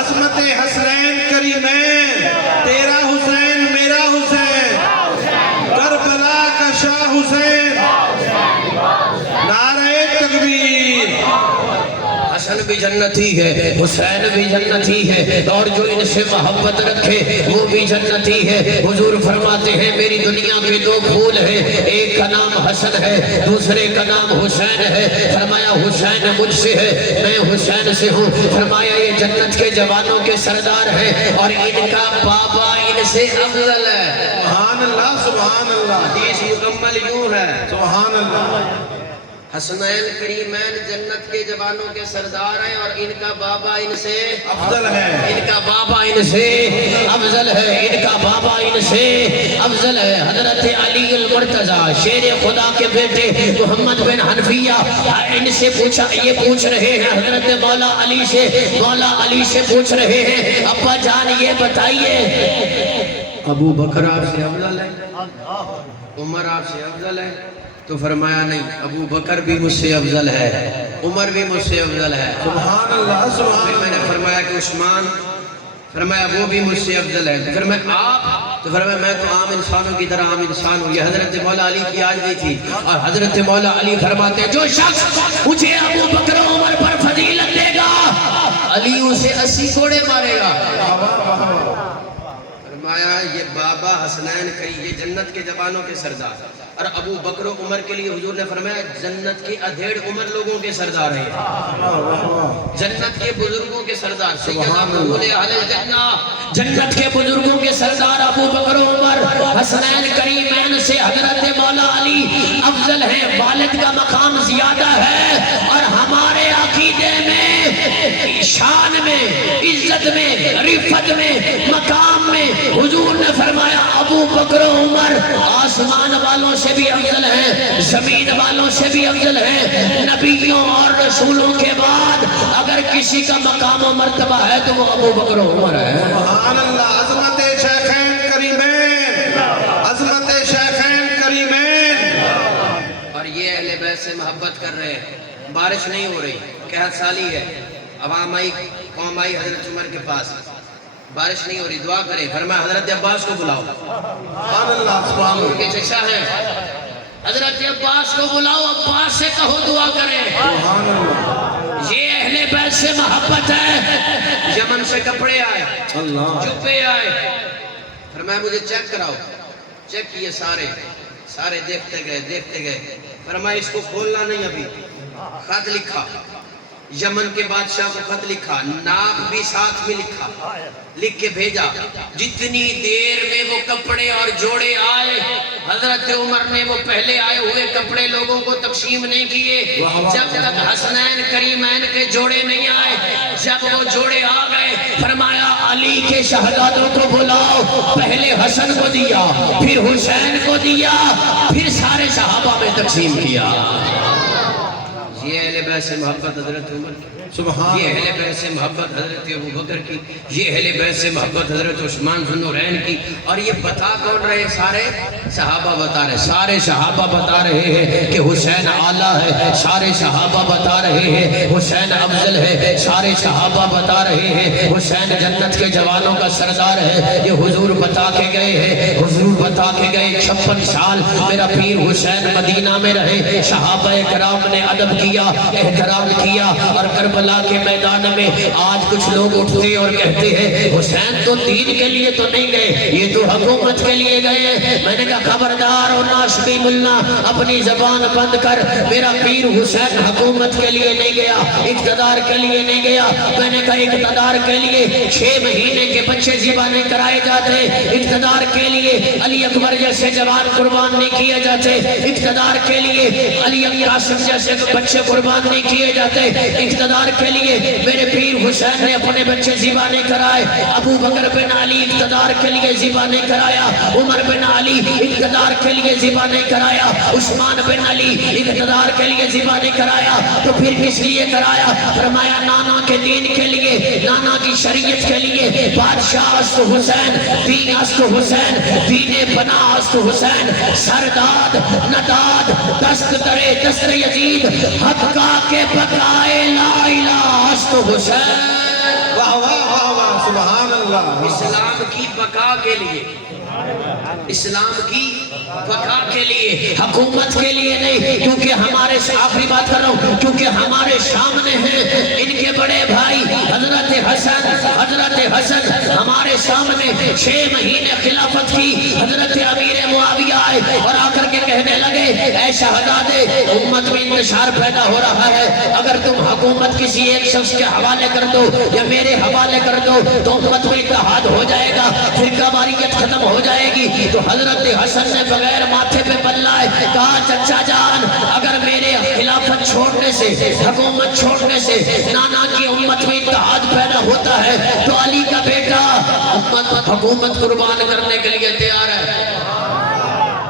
عظمت حسنین کریمین، تیرا حسین میرا حسین، کربلا کا شاہ حسین، نعرہ تکبیر۔ حسن بھی جنتی ہے، حسین بھی جنتی ہے، اور جو ان سے محبت رکھے وہ بھی جنتی ہے۔ حضور فرماتے ہیں میری دنیا کے 2 پھول ہیں، ایک کا نام حسن ہے، دوسرے کا نام حسین ہے۔ فرمایا حسین مجھ سے ہے، میں حسین سے ہوں۔ فرمایا یہ جنت کے جوانوں کے سردار ہیں، اور ان کا بابا ان سے افضل ہے۔ سبحان اللہ، سبحان اللہ، حدیث مکمل یوں ہے، سبحان اللہ۔ حسنین کریمین جنت کے جوانوں کے سردار ہیں اور ان کا بابا ان سے افضل ہے، ان کا بابا ان سے افضل ہے، ان کا بابا ان سے افضل ہے۔ حضرت علی المرتضی شیر خدا کے بیٹے محمد بن حنفیہ ان سے پوچھا، یہ پوچھ رہے ہیں حضرت مولا علی سے پوچھ رہے ہیں ابا جان یہ بتائیے ابو بکر آپ سے افضل ہے، عمر آپ سے افضل ہے؟ تو فرمایا نہیں، ابو بکر بھی مجھ سے افضل ہے، عمر بھی مجھ سے افضل ہے۔ سبحان اللہ سبحان پھر میں نے فرمایا کہ عثمان، فرمایا وہ بھی مجھ سے افضل ہے۔ پھر میں آپ، تو فرمایا میں تو عام انسانوں کی طرح عام انسان ہوں۔ یہ حضرت مولا علی کی عاجزی تھی، اور حضرت مولا علی فرماتے ہیں جو شخص مجھے ابو بکر و عمر پر فضیلت دے گا علی اسے 80 کوڑے مارے گا۔ فرمایا یہ بابا حسنین کئی یہ جنت کے جوانوں کے سردار، اور ابو بکر و عمر کے لیے حضور نے فرمایا جنت کی ادھیڑ عمر لوگوں کے سردار ہیں، جنت کے بزرگوں کے سردار، سیدنا مقبول اہل الجنہ، جنت کے بزرگوں کے سردار ابو بکر و عمر حسنین کریمین سے حضرت مولا علی افضل ہے۔ والد کا مقام زیادہ ہے، اور ہمارے عقیدے میں، شان میں، عزت میں، رفت میں، مقام میں حضور نے فرمایا ابو بکر و عمر آسمان والوں سے بھی افضل ہے، زمین والوں سے بھی افضل ہے۔ نبیوں اور رسولوں کے بعد اگر کسی کا مقام و مرتبہ ہے تو وہ ابو بکر و عمر ہے۔ سبحان اللہ، عظمت شیخین کریمین، عظمت شیخین کریمین۔ اور یہ اہل بیت سے محبت کر رہے ہیں۔ بارش نہیں ہو رہی، قحط سالی ہے، عوام آئی، قوم آئی حضرت عمر کے پاس، بارش نہیں ہو رہی، دعا کریں۔ فرمایا حضرت عباس کو بلاؤ، سبحان اللہ سبحان ان اللہ کے چچا ہیں، حضرت عباس کو بلاؤ، عباس سے کہو دعا کریں۔ سبحان اللہ یہ اہل بیت سے محبت ہے۔ یمن سے کپڑے آئے، اللہ جبے آئے، فرمایا مجھے چیک کراؤ، چیک کیے سارے دیکھتے گئے، فرمایا اس کو کھولنا نہیں، ابھی خط لکھا، یمن کے بادشاہ کو خط لکھا، نام بھی ساتھ میں لکھا، لکھ کے بھیجا۔ جتنی دیر میں وہ کپڑے اور جوڑے آئے، حضرت عمر نے وہ پہلے آئے ہوئے کپڑے لوگوں کو تقسیم نہیں کیے جب تک حسنین کریمین کے جوڑے نہیں آئے۔ جب وہ جوڑے آ گئے فرمایا علی کے شہزادوں کو بلاؤ، پہلے حسن کو دیا، پھر حسین کو دیا، پھر سارے صحابہ میں تقسیم کیا۔ یہ اہل بیت سے محبت حضرت عمر کی، سبحان یہ اہل بیت سے محبت حضرت ابو بکر کی، یہ اہل بیت سے محبت حضرت عثمان ذو النورین کی۔ اور یہ بتا کون رہے؟ سارے صحابہ بتا رہے، سارے صحابہ بتا رہے ہیں کہ حسین اعلیٰ ہے، سارے صحابہ بتا رہے ہیں حسین افضل ہے، سارے صحابہ بتا رہے ہیں حسین جنت کے جوانوں کا سردار ہے۔ یہ حضور بتا کے گئے ہیں، حضور بتا کے گئے 56 سال میرا پیر حسین مدینہ میں رہے، صحابہ کرام نے ادب کیا، احترام کیا، اور کربلا کے میدان میں آج کچھ لوگ اٹھتے اور کہتے ہیں حسین تو دین کے لیے تو نہیں گئے، یہ تو حکومت کے لیے گئے۔ میں نے کہا خبردار اور ناشبی ملنا، اپنی زبان بند کر، میرا پیر حسین حکومت کے لیے نہیں گیا، اقتدار کے لیے نہیں گیا۔ میں نے کہا اقتدار کے لیے 6 مہینے کے بچے ذبح نہیں کرائے جاتے، اقتدار کے لیے علی اکبر جیسے جوان قربان نہیں کیے جاتے، اقتدار کے لیے علی قاسم جیسے بچے قربان نہیں کیے جاتے، اقتدار کے لیے میرے پیر حسین نے اپنے بچے ذبح نہیں کرائے، ابو بکر بن علی اقتدار کے لیے ذبح نہیں کرایا، عمر بن علی اقتدار کے لیے ذبح نہیں کرایا، عثمان بن علی اقتدار کے لیے ذبح نہیں کرایا، تو پھر کس لیے کرایا؟ فرمایا نانا کے دین کے لیے، نانا کی شریعت کے لیے، بادشاہ است حسین، دین است حسین، دین پناہ است حسین، سرداد نداد دست درے دست یزید، حق کا کے بقائے لا الہ است حسین۔ واہ واہ واہ واہ سبحان اللہ۔ اسلام کی بقا کے لیے، اسلام کی بقا کے لیے، حکومت کے لیے نہیں، کیونکہ ہمارے آخری بات کر رہا ہوں، کیونکہ ہمارے سامنے ہیں ان کے بڑے بھائی حضرت حسن ہمارے سامنے 6 مہینے خلافت کی، حضرت امیر معاویہ آئے اور آ کر کے کہنے لگے اے شہزادے امت میں انتشار پیدا ہو رہا ہے، اگر تم حکومت کسی ایک شخص کے حوالے کر دو یا میرے حوالے کر دو تو امت میں اتحاد ہو جائے گا، فرقہ واریت ختم ہو جائے گی۔ تو حضرت حسن نے بغیر ماتھے پہ بل لائے کہا چچا جان اگر میرے خلافت سے، حکومت چھوڑنے سے نانا کی امت میں اتحاد پیدا ہوتا ہے تو علی کا بیٹا حکومت قربان کرنے کے لیے تیار ہے.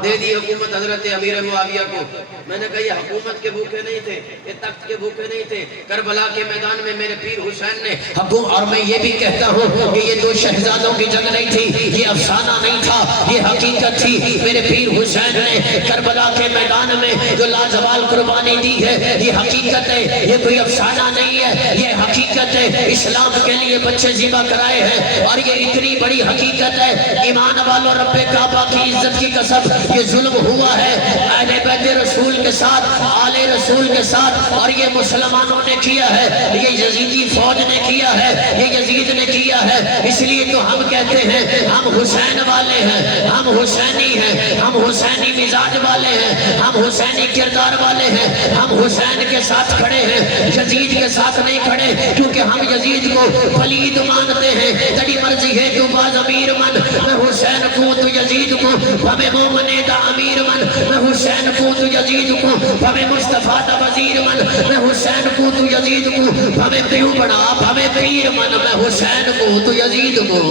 دے دی حکومت حضرت امیر معاویہ کو. میں نے کہا یہ حکومت کے بھوکے نہیں تھے، یہ تخت کے بھوکے نہیں تھے. کربلا کے میدان میں میرے پیر حسین نے حکومت، اور میں یہ بھی کہتا ہوں کہ یہ دو شہزادوں کی جنگ نہیں تھی، یہ افسانہ نہیں تھا، یہ حقیقت تھی. میرے پیر حسین نے کربلا کے میدان میں جو لازوال قربانی دی ہے یہ حقیقت ہے، یہ کوئی افسانہ نہیں ہے، یہ حقیقت ہے. اسلام کے لیے بچے ذبح کرائے ہیں اور یہ اتنی بڑی حقیقت ہے. ایمان والوں، رب کعبہ کی عزت کی قسم یہ ظلم ہوا ہے اہل بیت رسول کے ساتھ، آل رسول کے ساتھ، اور یہ مسلمانوں نے کیا ہے، یہ یزیدی فوج نے کیا ہے، یہ یزید نے کیا ہے. اس لیے تو ہم کہتے ہیں ہم حسین والے ہیں، ہم حسینی ہیں، ہم حسینی مزاج والے ہیں، ہم حسینی کردار والے ہیں، ہم حسین کے ساتھ کھڑے ہیں، یزید کے ساتھ نہیں کھڑے. کیونکہ ہم یزید کو پلید مانتے ہیں. تیری مرضی ہے تو باز امیر من، میں حسین کو تو یزید کو ہمیں مومن دا امیر من، میں حسین کو تو یزید کو ہمیں مصطفیٰ دا وزیر من، میں حسین کو تو یزید کو ہمیں پیو بنا ہمیں پیر من، میں حسین کو تو یزید کو،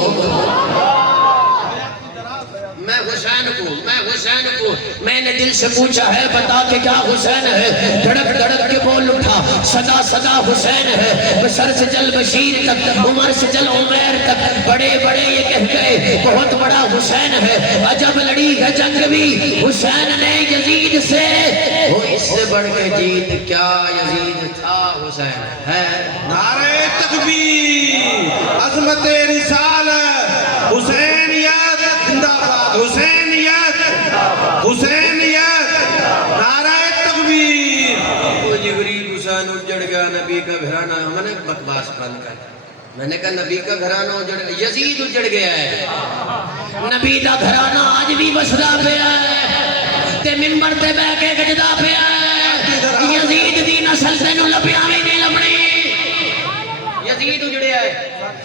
میں حسین کو میں نے دل سے پوچھا ہے بتا کہ کیا حسین ہے. دھڑک دھڑک کے بول اٹھا صدا صدا حسین ہے. بشر سے جل بشیر تک، عمر سے جل عمیر تک، بڑے بڑے یہ کہہ گئے بہت بڑا حسین ہے. عجب لڑی ہے جنگ بھی حسین نے یزید سے، وہ اس سے بڑھ کے جیت کیا یزید تھا حسین ہے. نعرہ تکبیر، عظمت رسالت، حسینیت زندہ باد، حسینیت حسینیت، نعرہ تکبیر. وہ جبریل حسین اجڑ گیا نبی کا گھرانہ. میں نے بکواس بند کر، میں نے کہا نبی کا گھرانہ اجڑ گیا، یزید اجڑ گیا ہے. نبی کا گھرانہ آج بھی بسدا پیا ہے تے منبر تے بیٹھ کے گجدا پیا ہے. یزید دی نسل تینوں لبیا بھی نہیں لبنی. یزید اجڑیا ہے،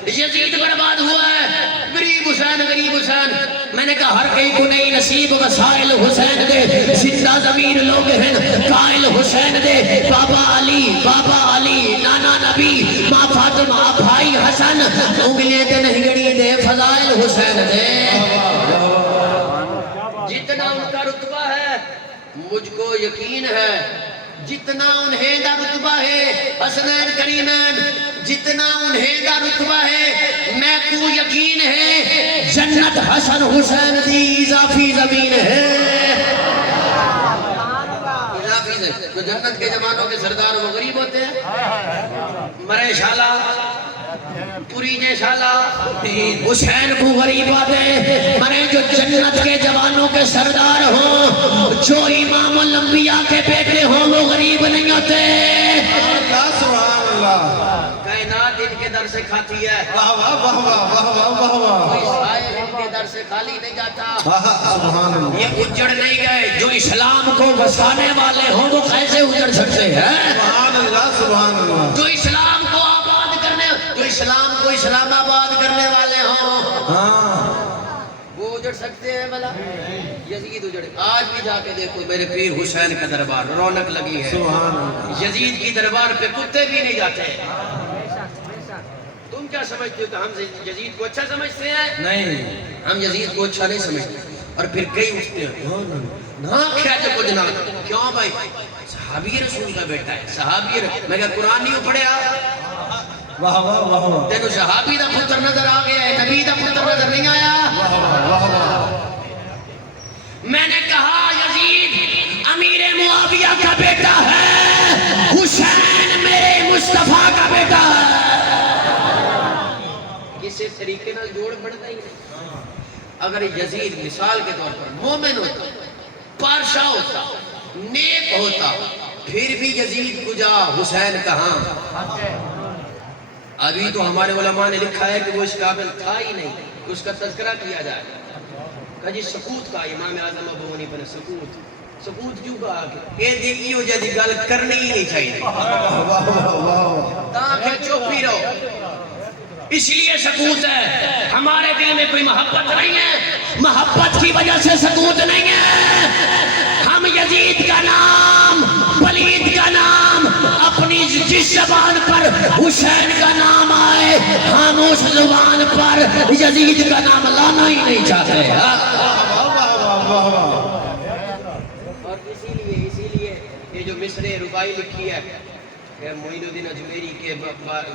یزید برباد ہوا ہے. غریب حسین، غریب حسین. میں نے کہا ہر کئی کو نہیں نصیب وسائل حسین دے، زندہ ضمیر لوگ ہیں قائل حسین دے. بابا علی، نانا نبی، ماں فاطمہ، بھائی حسن، انگلیاں تے نہیں گڑی دے فضائل حسین دے. جتنا ان کا رتبہ ہے مجھ کو یقین ہے، جتنا انہیں دا رتبہ ہے حسنین کریمین، جتنا انہیں دا رتبہ ہے میں کو یقین ہے جنت حسن حسین دی اضافی زمین ہے. اضافی زمین تو جنت کے زمانوں کے سردار وہ غریب ہوتے ہیں. مرے شالا پوری جے شالا حسین کو غریب آتے. مرے جو جنت کے جوانوں کے سردار ہوں، جو امام الانبیاء کے بیٹے ہوں، وہ غریب نہیں ہوتے. اللہ سبحان اللہ، کائنات ان کے در سے کھاتی ہے، واہ واہ واہ واہ واہ واہ واہ، کوئی سائر ان کے در سے خالی نہیں جاتا. سبحان اللہ. یہ اجڑ نہیں گئے. جو اسلام کو بسانے والے ہوں وہ کیسے اجڑ سکتے ہیں؟ سبحان اللہ، سبحان اللہ. جو اسلام کو آباد کرنے، جو اسلام کو اسلام آباد کرنے والے ہوں وہ اجڑ سکتے ہیں بھلا؟ یزید اجڑ. آج بھی جا کے دیکھو میرے پیر حسین کا دربار رونق لگی ہے. سبحان اللہ. یزید کی دربار پہ کتے بھی نہیں جاتے. تم کیا سمجھتے ہو کہ ہم یزید کو اچھا سمجھتے ہیں؟ نہیں، ہم یزید کو اچھا نہیں سمجھتے. اور پھر کئی اٹھتے ہیں نہ کھیتے کو جناب. کیوں بھائی؟ صحابی رسول کا بیٹا ہے، صحابی. میں کہا قرآن نہیں پڑھیا؟ واہ واہ واہ واہ، تینوں صحابی دا پتر نظر آ گیا ہے، نبی دا پتر نظر نہیں آیا. واہ واہ. میں نے کہا یزید امیر معاویہ کا بیٹا ہے، حسین میرے مصطفیٰ کا بیٹا ہے. کسی طریقے نال جوڑ بڑھتا ہی نہیں. اگر یزید مثال کے طور پر مومن ہوتا، پارشاہ ہوتا، نیک ہوتا، پھر بھی یزید کو جا حسین کہاں. ابھی تو ہمارے علماء نے لکھا ہے کہ وہ اس قابل تھا ہی نہیں، اس کا تذکرہ کیا جائے. کہ جی سکوت کا امام اعظم ابو حنیفہ نے سکوت کیوں کہا کہ دیکھی ہو جائے گل کرنی ہی نہیں چاہیے تاکہ چپ ہی رہو. اس لیے سکوت ہے. ہمارے دل میں کوئی محبت نہیں ہے، محبت کی وجہ سے سکوت نہیں ہے. ہم یزید کا نام، ولید کا نام، جس زبان پر حسین کا نام آئے ہم اس زبان پر یزید کا نام لانا ہی نہیں چاہتے. اور اسی لیے یہ جو مصر ربائی لکھی ہے معین الدین اجمیری کے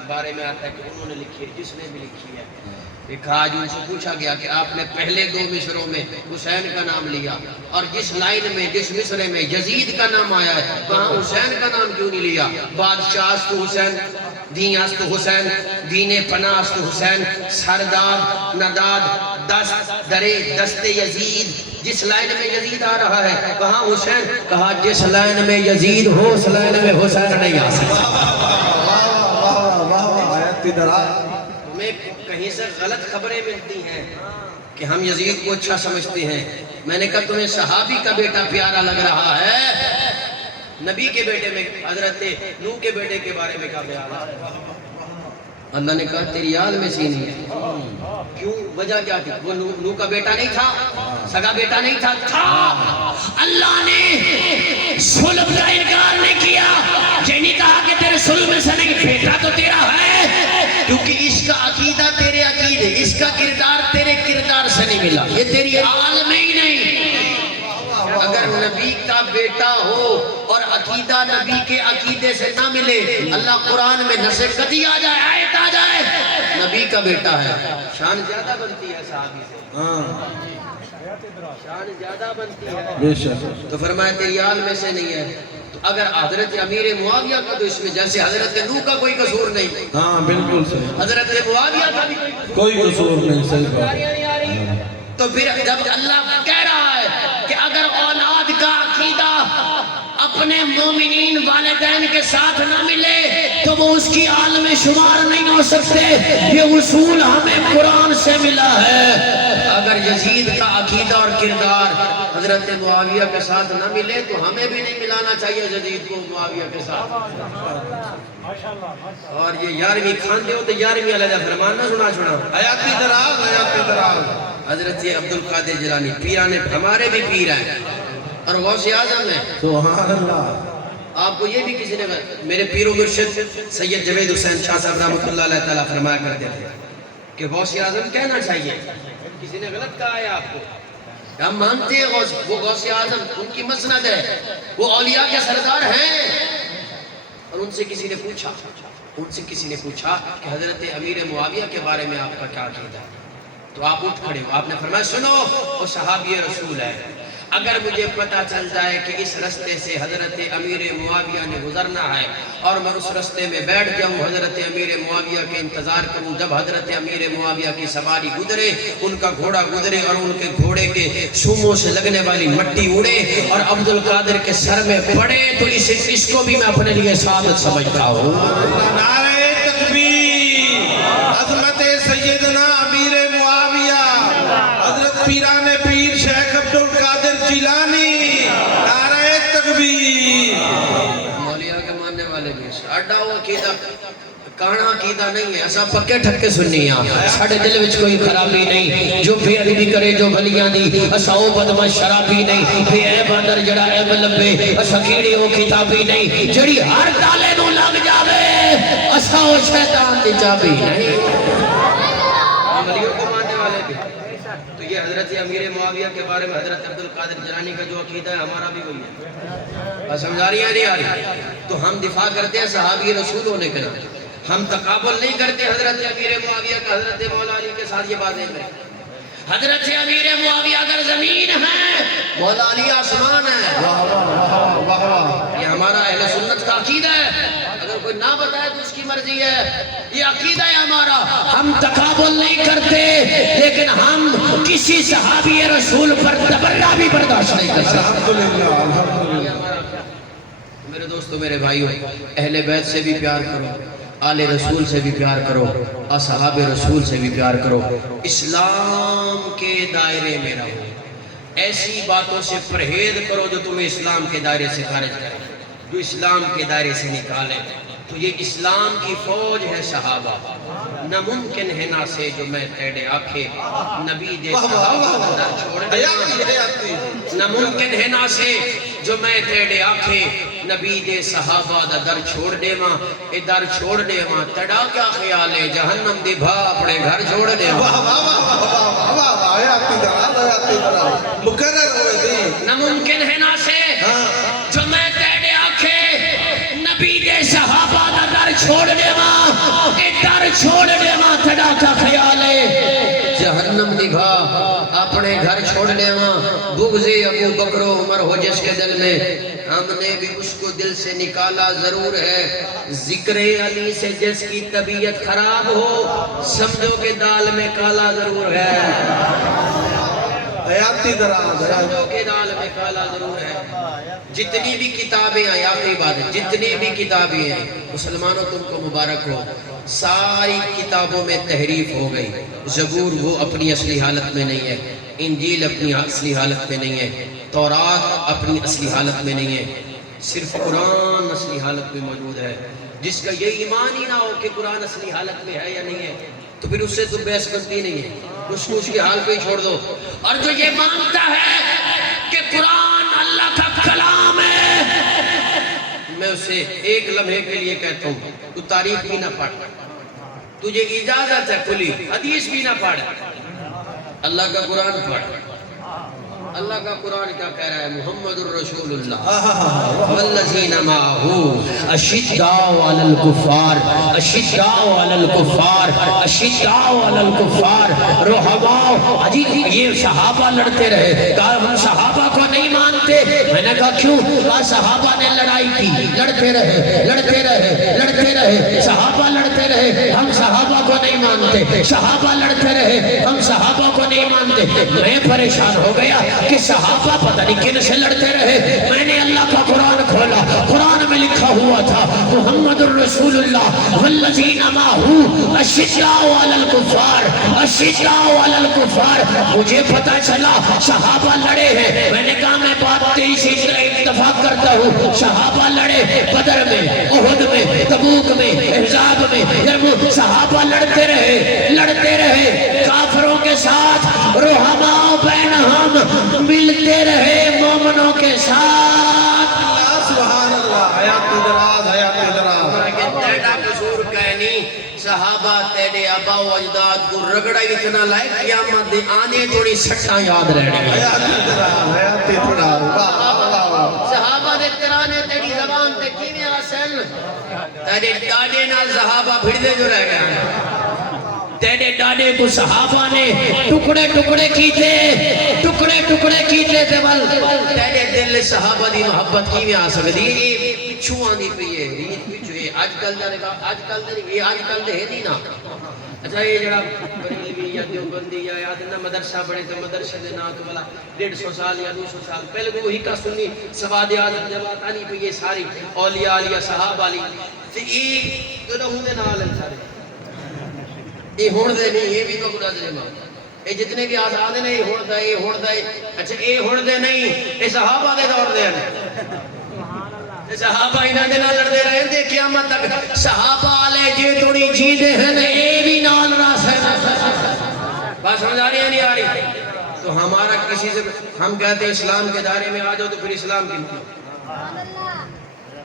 بارے میں آتا ہے کہ انہوں نے لکھی ہے, جس نے بھی لکھی ہے. ایک آج ان سے پوچھا گیا کہ آپ نے پہلے 2 مصروں میں حسین کا نام لیا اور جس لائن میں جس مصرے میں یزید کا نام آیا ہے وہاں حسین کا نام کیوں نہیں لیا؟ بادشاہ است حسین, دین است حسین, دین پناہ است حسین, سردار نداد دست درے دست یزید. جس لائن میں یزید آ رہا ہے وہاں حسین. کہا جس لائن میں یزید ہو اس لائن میں حسین نہیں آ سکتا. تمہیں کہیں سے غلط خبریں ملتی ہیں کہ ہم یزید کو اچھا سمجھتے ہیں. میں نے کہا تمہیں صحابی کا بیٹا پیارا لگ رہا ہے, نبی کے بیٹے میں حضرت نوح کے بیٹے کے بارے میں کہا بیان. اللہ نے کہا تیری آل میں سی نہیں ہے. کیوں؟ وجہ کیا تھی؟ وہ نوح کا بیٹا نہیں تھا, سگا بیٹا نہیں تھا. اللہ نے صلب کا انکار نہیں کیا, یہ نہیں کہا کہ تیرے صلب میں سے نہیں, بیٹا تو تیرا ہے کیونکہ اس کا عقیدہ تیرے عقیدے, اس کا کردار تیرے کردار سے نہیں ملا, یہ تیری آل میں ہی نہیں. اگر نبی کا بیٹا ہو اور عقیدہ نبی کے عقیدے سے نہ ملے, اللہ قرآن میں نص قطعی آ جائے, آیت آ جائے, نبی کا بیٹا ہے, شان زیادہ بنتی ہے صحابی سے, شان زیادہ بنتی ہے. تو فرمایا تیری آل میں سے نہیں ہے. تو اگر حضرت امیر معاویہ کا تو اس میں جیسے حضرت نوح کا کوئی قصور نہیں, ہاں بالکل صحیح, حضرت معاویہ کا بھی کوئی قصور نہیں. صحیح بات. تو پھر جب اللہ کہہ رہا ہے کہ اگر اولاد کا عقیدہ اپنے مومنین والدین کے ساتھ نہ ملے تو وہ اس کی آل میں شمار نہیں ہو سکتے. یہ اصول ہمیں قرآن سے ملا ہے. اگر یزید کا عقیدہ اور کردار حضرت معاویہ کے ساتھ نہ ملے تو ہمیں بھی نہیں ملانا چاہیے یزید کو معاویہ کے ساتھ. اور یہ 11ویں کھاندے ہو تو 11ویں علیحدہ فرمان نہ سنا حیاتی دراز, حیاتی دراز. حضرت عبدالقادر جیلانی پیرانے ہمارے بھی پیر ہیں اور غوث اعظم ہیں. سبحان اللہ. آپ کو یہ بھی کسی نے, میرے پیر و مرشد سید جوید حسین شاہ صاحب رحمۃ اللہ علیہ تعالیٰ فرمایا کرتے تھے کہ غوث اعظم کہنا چاہیے. کسی نے غلط کہا ہے آپ کو, ہم مانتے ہیں وہ غوث اعظم ان کی مسند ہے, وہ اولیاء کے سردار ہیں. اور ان سے کسی نے پوچھا کہ حضرت امیر معاویہ کے بارے میں آپ کا کیا عقیدہ ہے؟ تو آپ اٹھ کھڑے ہو, آپ نے فرمایا سنو وہ صحابی رسول ہے, اگر مجھے پتہ چل جائے کہ اس رستے سے حضرت امیر معاویہ نے گزرنا ہے اور میں اس رستے میں بیٹھ جاؤں, حضرت امیر معاویہ کے انتظار کروں, جب حضرت امیر معاویہ کی سواری گزرے, ان کا گھوڑا گزرے اور ان کے گھوڑے کے سوموں سے لگنے والی مٹی اڑے اور عبدالقادر کے سر میں پڑے, تو اس کو بھی میں اپنے لیے سعادت سمجھتا ہوں. نعرہ تکبیر, عظمت سیدنا امیر معاویہ حضرت پیران پیر شیخ عبدالقادر جیلانی, نعرہ تکبیر. مولیاء کے ماننے والے بھی ساڈا وہ عقیدہ کانا عقیدہ نہیں ہے, ایسا پکے ٹھکے سننی ہیں, ساڑھے دل وچ کوئی خرابی نہیں, جو بے ادبی کرے جو گلیاں دی, ایسا او بدمش شرابی نہیں, بے عیب اندر جڑا عیب لبے, ایسا کیڑی وہ کتابی نہیں, جڑی ہر تالے نو لگ جاوے, ایسا او شیطان دی چابی نہیں. ولیوں کو ماننے والے بھی. تو یہ حضرت امیر معاویہ کے بارے میں حضرت عبدالقادر جیلانی کا جو عقیدہ ہے ہمارا بھی وہی ہے. سمجھا رہی ہے نہیں آ رہی؟ تو ہم دفاع کرتے ہیں صحابی رسول ہونے کے نام, ہم تقابل نہیں کرتے حضرت امیر معاویہ کا حضرت مولا علی کے ساتھ. یہ باتیں میں حضرت امیر معاویہ اگر زمین ہے, مولا علی آسمان ہے. یہ ہمارا اہل سنت کا عقیدہ ہے, اگر کوئی نہ بتائے تو اس کی مرضی ہے, یہ عقیدہ ہے ہمارا. ہم تقابل نہیں کرتے, لیکن ہم کسی صحابی رسول پر تبرہ بھی برداشت نہیں کر سکتے. الحمدللہ, الحمدللہ. میرے دوستو, میرے بھائیو, اہل بیت سے بھی پیار کرو, آل رسول سے بھی پیار کرو, اصحاب رسول سے بھی پیار کرو, اسلام کے دائرے میں رہو, ایسی باتوں سے پرہیز کرو جو تمہیں اسلام کے دائرے سے خارج کرے, جو اسلام کے دائرے سے نکالے. تو یہ اسلام کی فوج ہے صحابہ. نہ ممکن ہے نہ سے جو میں تیڑے آنکھیں نبی دے صحابہ نہ چھوڑ دے, نہ ممکن ہے نہ سے جو میں تیڑے آنکھیں نبی دے صحابہ دا در چھوڑ دے ماں، اے در چھوڑ دے ماں، تڑا کیا خیال ہے جہنم دی بھا اپنے گھر چھوڑ دے ماں۔ واہ واہ واہ واہ واہ واہ، آیاتی دراز مقرر ہوئے دی ناممکن ہے نا سے جو میں تیڑے آکھے نبی دے صحابہ دا در چھوڑ دے ماں، اے در چھوڑ دے ماں، تڑا کیا خیال ہے جہنم دی بھا اپنے گھر چھوڑ دے ماں۔ بغض ابو بکر و عمر ہو جس کے دل میں، ہم نے بھی اس کو دل سے نکالا ضرور ہے۔ ذکر علی سے جس کی طبیعت خراب ہو، سمجھو کہ دال میں کالا ضرور ہے، آیاتی دراز سمجھو کہ دال میں کالا ضرور ہے۔ جتنی بھی کتابیں ہیں، آخری بات ہے، جتنی بھی کتابیں ہیں مسلمانوں تم کو مبارک ہو، ساری کتابوں میں تحریف ہو گئی۔ زبور وہ اپنی اصلی حالت میں نہیں ہے، انجیل اپنی اصلی حالت میں نہیں ہے، تورات اپنی اصلی حالت میں نہیں ہے، صرف قرآن اصلی حالت میں موجود ہے۔ جس کا یہ ایمان ہی نہ ہو کہ قرآن اصلی حالت میں ہے یا نہیں ہے، تو پھر اس سے تو بحث بنتی نہیں ہے، اس کو اس کے حال پہ ہی چھوڑ دو۔ اور جو یہ مانتا ہے کہ قرآن اللہ کا کلام ہے، میں اسے ایک لمحے کے لیے کہتا ہوں تو تاریخ بھی نہ پڑھ، تجھے اجازت ہے کھلی، حدیث بھی نہ پڑھ، اللہ کا قرآن پڑھ۔ اللہ کا قرآن کیا کہہ رہا ہے؟ محمد الرسول اللہ والذین معہ اشداء علی الکفار اشداء علی الکفار اشداء علی الکفار رحماء۔ یہ صحابہ لڑتے رہے، کہا ہم صحابہ کو نہیں مانتے۔ میں نے کہا کیوں؟ کہا صحابہ نے لڑائی کی، لڑتے رہے لڑتے رہے لڑتے رہے، صحابہ لڑتے رہے، ہم صحابہ کو نہیں مانتے، صحابہ لڑتے رہے، ہم صحابہ کو نہیں مانتے۔ میں پریشان ہو گیا کہ صحابہ پتہ نہیں کن سے لڑتے رہے۔ میں نے اللہ کا قرآن کھولا، قرآن میں لکھا ہوا تھا محمد الرسول اللہ والذین معہ اشداء علی الکفار اشداء علی الکفار۔ مجھے پتہ چلا صحابہ لڑے ہیں۔ میں نے کہا میں بات تیری سے اتفاق کرتا ہوں، صحابہ لڑے بدر میں، احد میں، تبوک میں، احزاب میں، یرموک، صحابہ لڑتے رہے کافروں کے ساتھ، رحماء بینہم، ملتے رہے مومنوں کے ساتھ۔ سبحان اللہ، آیاتی دراز آیاتی دراز۔ تیڑا قصور کہنی صحابہ تیڑے آبا و اجداد کو رگڑا اتنا لائے قیامت دے آنے توڑی سٹھا یاد رہنے۔ آیاتی دراز آیاتی دراز، واہ واہ واہ۔ صحابہ دے ترانے تیڑی زبان تے کیویں آسن، تیڑے ڈاڈے نال صحابہ بھڑدے جو رہ گئے۔ تیرے ڈاڈے کو صحابہ نے ٹکڑے ٹکڑے کیتے تھے، بل تیرے دل صحابہ دی محبت کی میں آ سکتی ہے۔ پچھو آنی پہ یہ ریت پچھو ہے، آج کل دے ہے نہیں نا۔ اچھا یہ جڑا بریلوی یا دیوبندی یا یادنا مدرسہ بڑے تھے، مدرسہ دے نا تو والا 150 سال یا 200 سال پہلے وہ ہی کا سنی سواد عادت جماعت آنی پہ یہ ساری اولیاء علیہ صحابہ علی تو یہ جو نہ ہوں دے نال سارے یہ ہون دے نہیں، یہ بھی تو گناہ دے ماں، یہ جتنے بھی آزاد ہیں یہ ہون دے، اچھا یہ ہون دے نہیں، یہ صحابہ دے دور دے ہیں، صحابہ انہاں دے نال لڑدے رہے دے قیامت تک۔ صحابہ علیہ جے توڑی جی دے ہیں یہ بھی نال راس ہے۔ بات سمجھ آ رہی ہے نہیں آ رہی؟ تو ہمارا کسی سے ہم کہتے ہیں اسلام کے دائرے میں آ جاؤ تو پھر اسلام کی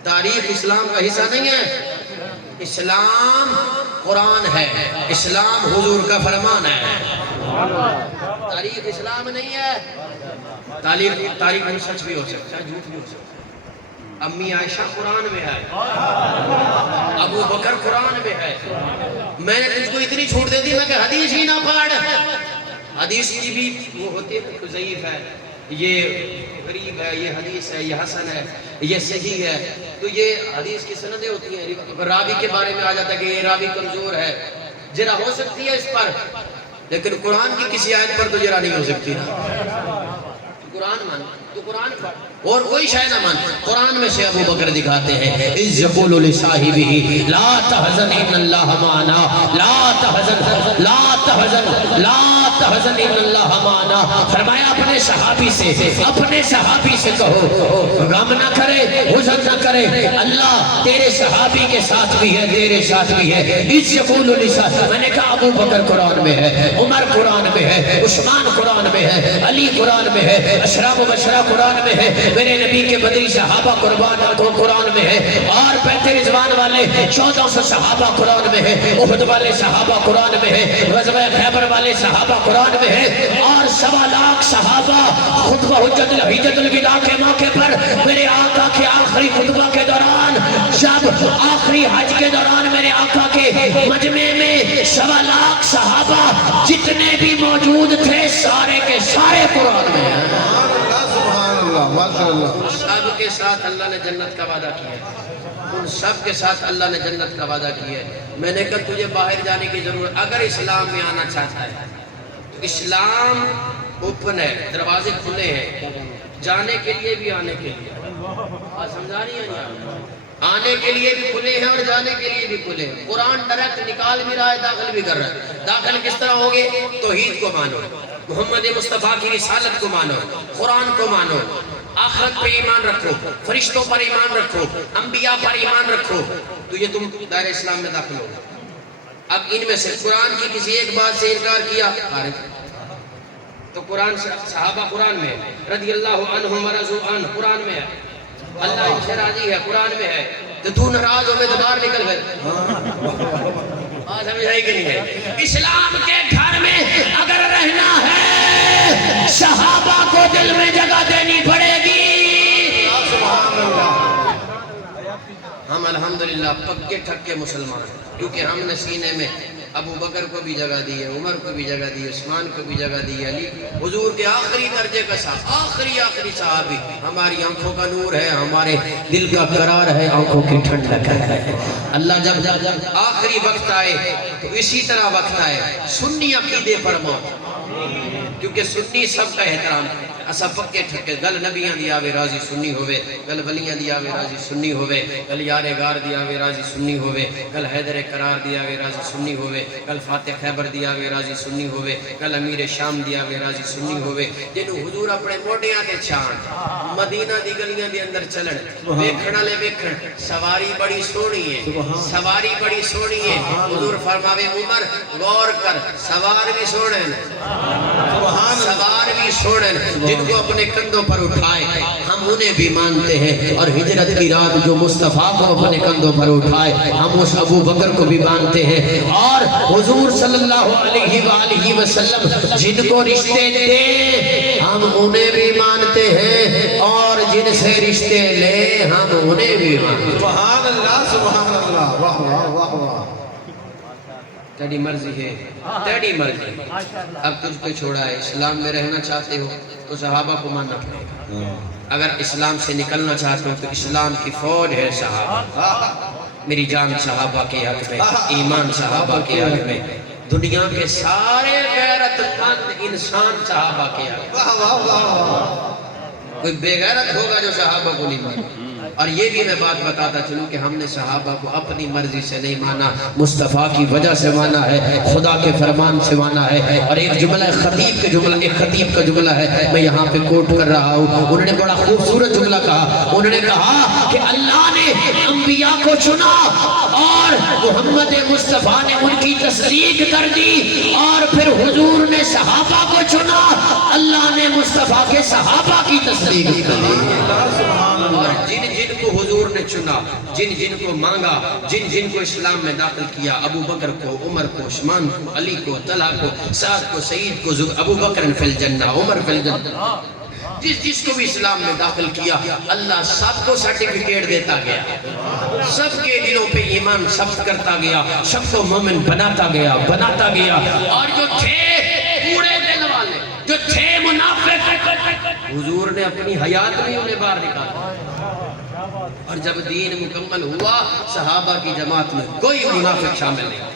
تاریخ اسلام کا حصہ نہیں ہے۔ اسلام قرآن ہے، اسلام حضور کا فرمان ہے، تاریخ اسلام نہیں ہے۔ تاریخ میں سچ بھی ہو سکتا ہے، جھوٹ بھی ہو سکتا ہے۔ امی عائشہ قرآن میں ہے، ابو بکر قرآن میں ہے۔ میں نے تجھ کو اتنی چھوٹ دے دی میں کہ حدیث ہی نہ پڑھ۔ حدیث کی بھی وہ ہوتی ہے ضعیف ہے، یہ غریب ہے، یہ حدیث ہے، یہ حسن ہے، یہ صحیح ہے، تو یہ حدیث کی سندیں ہوتی ہیں۔ راوی کے بارے میں آ جاتا ہے کہ یہ راوی کمزور ہے، جرا ہو سکتی ہے اس پر، لیکن قرآن کی کسی آیت پر تو جرا نہیں ہو سکتی نا۔ قرآن مان تو قرآن پڑھ اور کوئی شے نہ مان۔ قرآن میں سے ابو بکر دکھاتے ہیں اذ یقول لصاحبہ لا تحزن ان اللہ معنا، لا تحزن لا تحزن لا تحزن ان اللہ معنا۔ فرمایا اپنے صحابی سے کہو غم نہ کرے، حزن نہ کرے، اللہ تیرے صحابی کے ساتھ بھی ہے، تیرے ساتھ بھی ہے۔ اذ یقول لصاحبہ، میں نے کہا ابو بکر قرآن میں ہے، عمر قرآن میں ہے، عثمان قرآن میں ہے، علی قرآن میں ہے، اشراف و بشرا قرآن میں ہے، میرے نبی کے بدری صحابہ قرآن میں ہے، اور بیت رضوان والے 1400 صحابہ قرآن میں ہے، احد والے صحابہ قرآن میں ہے، غزوہ خیبر والے صحابہ قرآن میں ہے، اور 1.25 لاکھ صحابہ خطبہ حجت الوداع کے موقع پر میرے آقا کے آخری خطبہ کے دوران، جب آخری حج کے دوران میرے آقا کے مجمع میں 1.25 لاکھ صحابہ جتنے بھی موجود تھے سارے کے سارے قرآن میں ہیں۔ سبحان اللہ ماشاءاللہ۔ سب کے ساتھ اللہ نے جنت کا وعدہ کیا ہے، ان سب کے ساتھ اللہ نے جنت کا وعدہ کیا ہے۔ میں نے کہا تجھے باہر جانے کی ضرورت، اگر اسلام میں آنا چاہتا ہے تو اسلام اوپن ہے، دروازے کھلے ہیں، جانے کے لیے بھی آنے کے لیے، سمجھا رہی ہیں؟ آنے کے لیے بھی کھلے ہیں اور جانے کے لیے بھی کھلے ہیں۔ قرآن ڈائریکٹ نکال بھی رہا ہے، داخل بھی کر رہا ہے۔ داخل کس طرح ہوگے؟ توحید کو مانو، محمد مصطفیٰ کی رسالت کو مانو، قرآن کو مانو، آخرت پر ایمان رکھو، فرشتوں پر ایمان رکھو، انبیاء پر ایمان رکھو، تو یہ تم دائرہ اسلام میں داخل ہوگا۔ اب ان میں سے قرآن کی کسی ایک بات سے انکار کیا خارج۔ تو قرآن صحابہ قرآن میں ہے، رضی اللہ عنہم ورضوا عنہ قرآن میں ہے، اللہ ان سے راضی ہے قرآن میں ہے، تو تو ناراض ہو میں تو باہر نکل گئے۔ سمجھ آئی کہ نہیں ہے؟ اسلام کے گھر میں اگر رہنا ہے صحابہ کو دل میں جگہ دینی پڑے گی۔ ہم الحمدللہ پکے ٹھکے مسلمان ہیں، کیونکہ ہم نے سینے میں ابو بکر کو بھی جگہ دی ہے، عمر کو بھی جگہ دی ہے، عثمان کو بھی جگہ دی ہے، علی حضور کے آخری درجے کا صاحب، آخری صحابی، ہماری آنکھوں کا نور ہے، ہمارے دل کا قرار ہے، آنکھوں کی ٹھنڈک ہے۔ اللہ جب آخری وقت آئے تو اسی طرح وقت آئے سنی عقیدے پر موت، کیونکہ سنی سب کا احترام ہے۔ اسا پکے ٹھکے گل نبیاں دی آوے راضی سنی ہوئے، گل ولیاں دی آوے راضی سنی ہوئے، گل یار غار دی آوے راضی سنی ہوئے، گل حیدر قرار دی آوے راضی سنی ہوئے، گل فاتح خیبر دی آوے راضی سنی ہوئے، گل امیر شام دی آوے راضی سنی ہوئے، جنہوں حضور اپنے موٹیاں دے چھان مدینہ دی گلیاں دی اندر چلن ویکھنا لے ویکھن، سواری بڑی سونی ہے، سواری بڑی سونی ہے۔ حضور فرماوے عمر غور کر، سوار بھی سونن، سوار بھی سونن، جن کو اپنے کندھوں پر اٹھائے ہم انہیں بھی مانتے ہیں، اور ہجرت کی رات جو مصطفیٰ کو اپنے کندھوں پر اٹھائے ہم اس ابو بکر کو بھی مانتے ہیں، اور حضور صلی اللہ علیہ وآلہ وسلم جن کو رشتے دے ہم انہیں بھی مانتے ہیں، اور جن سے رشتے لے ہم انہیں بھی مانتے ہیں۔ سبحان اللہ سبحان اللہ، واہ واہ واہ واہ۔ تیری مرضی ہے، تیری مرضی، اب تجھ کو چھوڑا ہے۔ اسلام میں رہنا چاہتے ہو تو صحابہ کو ماننا پڑے گا، اگر اسلام سے نکلنا چاہتے ہو تو اسلام کی فوج ہے صحابہ، میری جان صحابہ کے حق میں، ایمان صحابہ کے حق میں، دنیا کے سارے غیرت مند انسان صحابہ کے حق میں۔ واہ واہ واہ واہ۔ کوئی بے غیرت ہوگا جو صحابہ کو نہیں مانا۔ اور یہ بھی میں بات بتاتا چلوں کہ ہم نے صحابہ کو اپنی مرضی سے نہیں مانا، مصطفیٰ کی وجہ سے مانا ہے، خدا کے فرمان سے مانا ہے۔ اور ایک جملہ خطیب کا جملہ ہے، میں یہاں پہ کوٹ کر رہا ہوں، انہوں نے بڑا خوبصورت جملہ کہا، انہوں نے کہا کہ اللہ نے انبیاء کو چنا اور محمد مصطفیٰ نے ان کی تصدیق کر دی، اور پھر حضور نے صحابہ کو چنا، اللہ نے مصطفیٰ کے صحابہ کی تصدیق کر دی۔ اور جن کو حضور نے چنا، جن کو مانگا، جن کو اسلام میں داخل کیا، ابو بکر کو، عمر کو، عثمان کو، علی کو، طلحہ کو، سعد کو، سعید کو، ابو بکر فی الجنہ، عمر فی الجنہ، جس کو بھی اسلام میں داخل کیا اللہ سب کو سرٹیفکیٹ دیتا گیا، سب کے دلوں پہ ایمان ثبت کرتا گیا، سب کو مومن بناتا گیا۔ اور جو تھے کوڑے دل والے، جو تھے منافق، حضور نے اپنی حیات میں انہیں باہر نکالا، اور جب دین مکمل ہوا صحابہ کی جماعت میں کوئی منافق شامل نہیں۔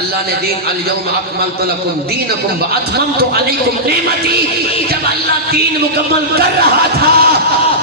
اللہ نے دین الیوم اکملت لکم دینکم واتممت علیکم نعمتی، جب اللہ دین مکمل کر رہا تھا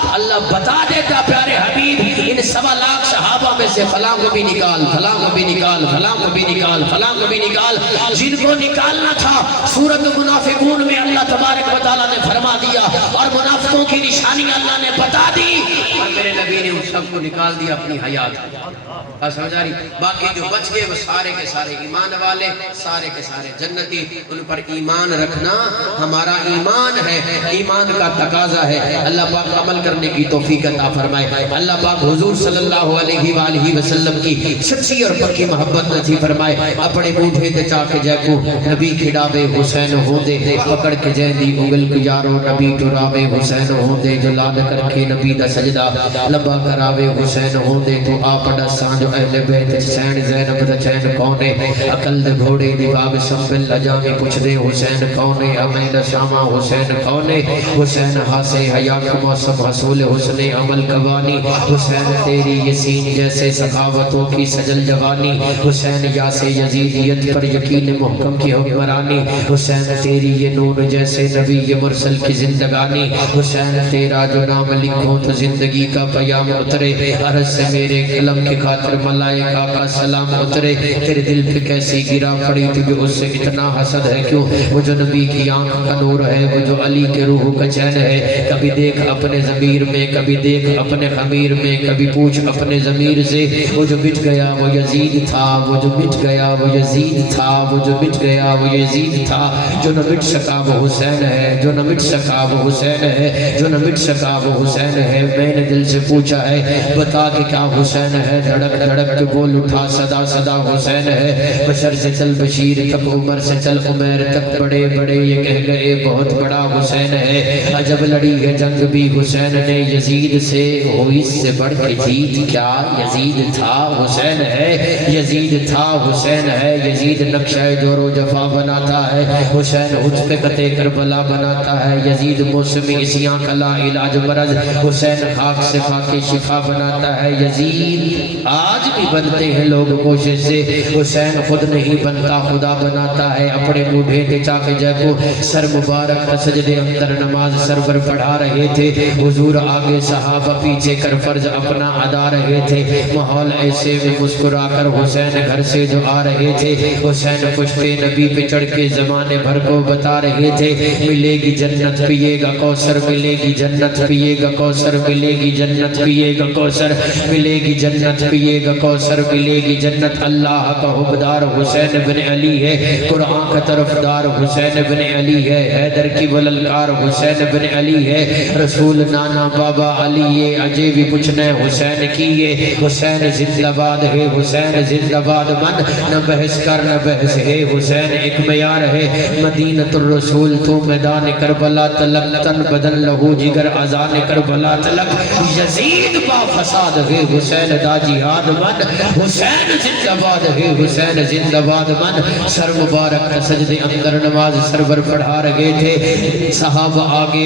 تو اللہ بتا دیتا پیارے حبیب ان 1.25 لاکھ صحابہ میں سے فلاں کو بھی نکال، فلاں کو بھی نکال، فلاں کو بھی نکال، فلاں کو بھی نکال، جن کو نکالنا تھا سورۃ المنافقون میں اللہ تبارک و تعالیٰ نے فرما دیا، اور منافقوں کی نشانی اللہ نے بتا دی، اور میرے نبی نے ان سب کو نکال دیا اپنی حیات۔ سمجھ آ رہی؟ باقی جو بچ گئے وہ سارے کے سارے ایمان والے، سارے کے سارے جنتی، ان پر ایمان رکھنا ہمارا ایمان ہے، ایمان کا تقاضا ہے۔ اللہ پاک عمل کرنے کی توفیق عطا فرمائے، اللہ پاک حضور صلی اللہ علیہ وآلہ وسلم کی سچی اور پکی محبت نصیب فرمائے۔ اپنے بوٹھے تے چاک جے کو نبی کھڑاوے حسین ہوندے، پکڑ کے جے دی انگل کو یارو نبی ٹراوے حسین ہوندے، جو لاد کر کے نبی دا سجدہ لبا کراوے حسین ہوندے، تو آپ ڈساں جو اہل بیت حسین زینب دا چین کونے، عقل دے گھوڑے دی باغ سنبل لجا میں پوچھ دے حسین کونے، امین شامہ حسین کونے، حسین ہاسے حیا کا موسم حصول حسن عمل قوانی، حسین تیری یسین جیسے سخاوتوں کی سجل جوانی، حسین یاسے یزیدیت پر یقین محکم کی حکمرانی، حسین تیری یہ نور جیسے نبی مرسل کی زندگانی، حسین تیرا جو نام لکھوں تو زندگی کا پیام اترے، عرض سے میرے قلم کی خاطر ملائکہ کا سلام اترے، تیرے دل پہ کیسی گرا پڑی تجھے اس سے اتنا حسد ہے کیوں، وہ جو نبی کی آنکھ کا نور ہے، وہ جو علی کے روح کا چین ہے، کبھی دیکھ اپنے ضمیر میں، کبھی دیکھ اپنے خمیر میں، کبھی پوچھ اپنے ضمیر سے، وہ جو مٹ گیا وہ یزید تھا، وہ جو مٹ گیا وہ یزید تھا، وہ جو مٹ گیا وہ یزید تھا، جو نہ مٹ سکا وہ حسین ہے، جو نہ مٹ سکا وہ حسین ہے، جو نہ مٹ سکا وہ حسین ہے۔ میں نے دل سے پوچھا ہے بتا کہ کیا حسین ہے، دھڑک دھڑک کے بول اٹھا صدا صدا حسین ہے، بشر سے چل بشیر تک، عمر سے چل عمیر تک، بڑے بڑے یہ کہہ گئے بہت بڑا حسین ہے، عجب لڑی ہے جنگ بھی حسین نے یزید سے، ہوئی اس سے بڑھ کے جیت کیا، یزید تھا حسین ہے، یزید تھا حسین ہے، یزید نقشہ جور و جفا بناتا ہے، حسین خود پہ قطع کربلا بناتا ہے، یزید موسم اسیاں کلا علاج مرض، حسین خاک سے خاک شفا بناتا ہے، یزید آج بھی بنتے ہیں لوگ کوشش سے، حسین خود نہیں بنتا خدا بناتا ہے، اپنے بوڑھے تے چاک جے کو سر مبارک سجدے اندر نماز سرور پڑھا رہے تھے، حضور آگے صحابہ پیچھے کر فرض اپنا ادا رہے تھے، ماحول ایسے میں مسکرا کر حسین گھر سے جو آ رہے تھے، حسین پشتے نبی پہ چڑھ کے زمانے بھر کو بتا رہے تھے، ملے گی جنت پیے گا کوثر، ملے گی جنت پیے گا کوثر، ملے گی جنت پیے گا کوثر، ملے گی جنت پیے گا کوثر، ملے گی جنت۔ اللہ کا حبدار حسین بن علی ہے، قرآن کا طرفدار حسین بن علی ہے، حیدر کی وللکار حسین بن علی ہے، رسول نانا بابا علی ہے، اجے بھی پوچھنے حسین کی ہے، حسین زندہ باد ہے، حسین زندہ باد، من نہ بحث کر نہ بحث ہے، حسین ایک معیار ہے، مدینۃ الرسول تو میدان کربلا تلک، تن بدن لہو جگر آزان کربلا تلک، یزید با فساد ہے، حسین دا جہاد من، حسین زندہ باد ہے، حسین زندہ باد من، سر مبارک سجدے اندر نماز سرور پڑھا رہے تھے، صحابہ آگے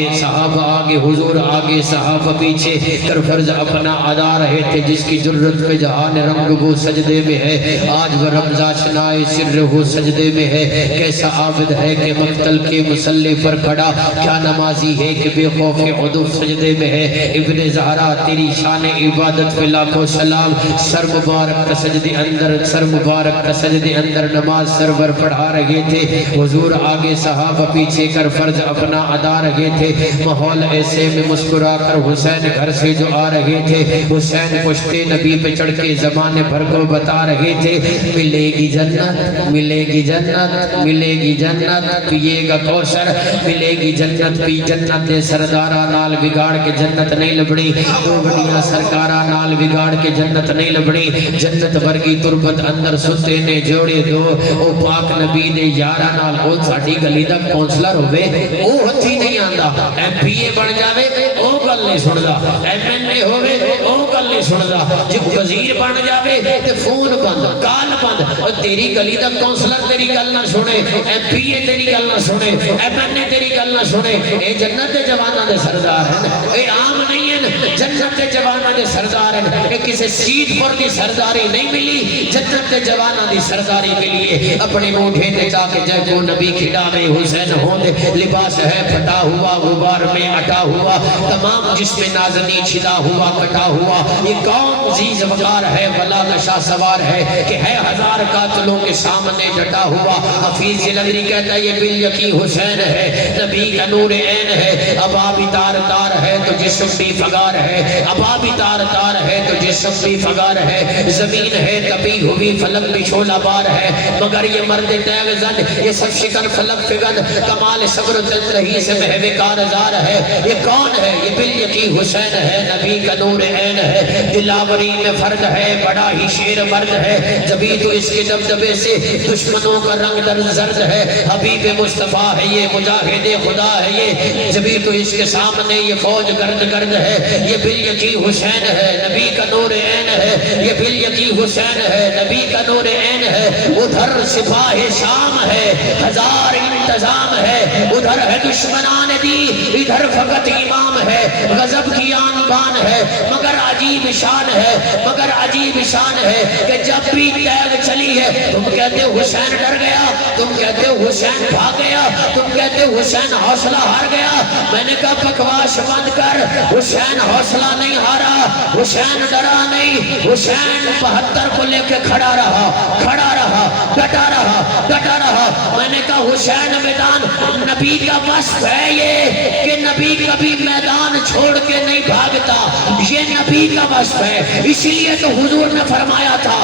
حضور آگے صحابہ پیچھے کر فرض اپنا ادا رہے تھے، جس کی جرت پہ جہان رنگ وہ سجدے میں ہے، آج وہ رمضان شنائے سر وہ سجدے میں ہے، کیسا عابد ہے کہ مقتل کے مسلح پر کھڑا، کیا نمازی ہے کہ بے خوف عدو سجدے میں ہے، ابن زہرا تیری شان عبادت پہ لاکھوں سلام، سر مبارک کا سجدے اندر، سر مبارک کا سجدے اندر نماز سرور پڑھا رہے تھے، حضور آگے صحابہ پیچھے کر فرض اپنا ادا رہے تھے، ماحول ایسے میں مسکرا کر حسین گھر سے جو آ رہے تھے، حسین پشتے نبی پہ چڑھ کے زمانے بھر کو بتا رہے تھے، ملے گی جنت، ملے گی جنت، ملے گی جنت پیے گا کوثر، ملے گی جنت پی جنت دے سردارہ نال بگاڑ کے جنت نہیں لبڑی، دو بڑیاں سرکارہ نال بگاڑ کے جنت نہیں لبڑی، جنت ورگی تربت اندر ستے نے جوڑے دو، او پاک نبی دے یارہ نال، او ساڑھی گلی دا کونسلر ہوئے، او ہتھی نہیں آندہ، ایم پی اے بڑھ جاوے او گل نہیں سندا، ایم این اے ہوئے او گل نہیں سندا، جب وزیر بن جاوے تے فون بند، کال بند، اور تیری گلی دا کونسلر تیری گل نہ سنے، ایم پی اے تیری گل نہ سنے، ایم این اے تیری گل نہ سنے، اے جنت دے جوانہ دے سردار ہیں، اے عام نہیں ہیں، جنت دے جوانہ دے سردار ہیں، اے کسے سیٹ پر دی سرداری نہیں ملی، جنت دے جوانہ دی سرداری ملی، اپنے موڈھے تے جا کے جے کو نبی کھڑا میں حسین ہوندے، لباس ہے پھٹا ہوا غبار میں اٹا ہوا، تمام جسم نازنی چھدا ہوا کٹا ہوا، یہ کون عزیز وقار ہے بلا نشا سوار ہے کہ ہے ہزار قاتلوں کے سامنے ڈٹا ہوا، حفیظ جلندری کہتا ہے یہ بالیقین حسین ہے، نبی کا نور عین ہے، ابا بھی تار تار ہے تو جسم بھی فگار ہے، ابا بھی تار تار ہے تو جسم جسم بھی فگار ہے، زمین ہے تبی ہوئی فلک بھی شعلہ بار ہے، مگر یہ مرد تیغ زن یہ سب شکن فلک فگن، کمال صبر دل رہی سے محو کارزار ہے۔ یہ کون ہے؟ یہ بالیقی حسین ہے، نبی کا نور عین ہے، دلاوری میں فرد ہے، بڑا ہی شیر مرد ہے، جبھی تو اس کے دبدبے سے دشمنوں کا رنگ در زرد ہے، حبیب مصطفیٰ ہے یہ، مجاہد خدا ہے یہ، جبھی تو اس کے سامنے یہ فوج گرد گرد ہے، یہ بالیقی حسین ہے، نبی کا نور عین ہے، یہ بالیقی حسین ہے، نبی کا نور عین ہے۔ ادھر سپاہ شام ہے، ہزار انتظام ہے، ادھر ہے دشمنان دی، ادھر فقط امام ہے، غضب کی آن بان ہے، مگر عجیب شان ہے، مگر عجیب شان ہے کہ جب بھی تیغ چلی ہے تم کہتے ہو حسین ڈر گیا، تم کہتے ہو حسین بھاگ گیا، تم کہتے ہو حسین حوصلہ ہار گیا۔ میں نے کہا بکواس بند کر، حسین حوصلہ نہیں ہارا، حسین ڈرا نہیں، حسین 72 کو لے کے کھڑا رہا، کھڑا رہا، ڈٹا رہا، ڈٹا رہا۔ میں نے کہا حسین میدان، نبی کا وصف ہے یہ کہ نبی کبھی میدان چھوڑ کے نہیں بھاگتا، یہ نبی کا وصف ہے۔ اسی لیے تو حضور نے فرمایا تھا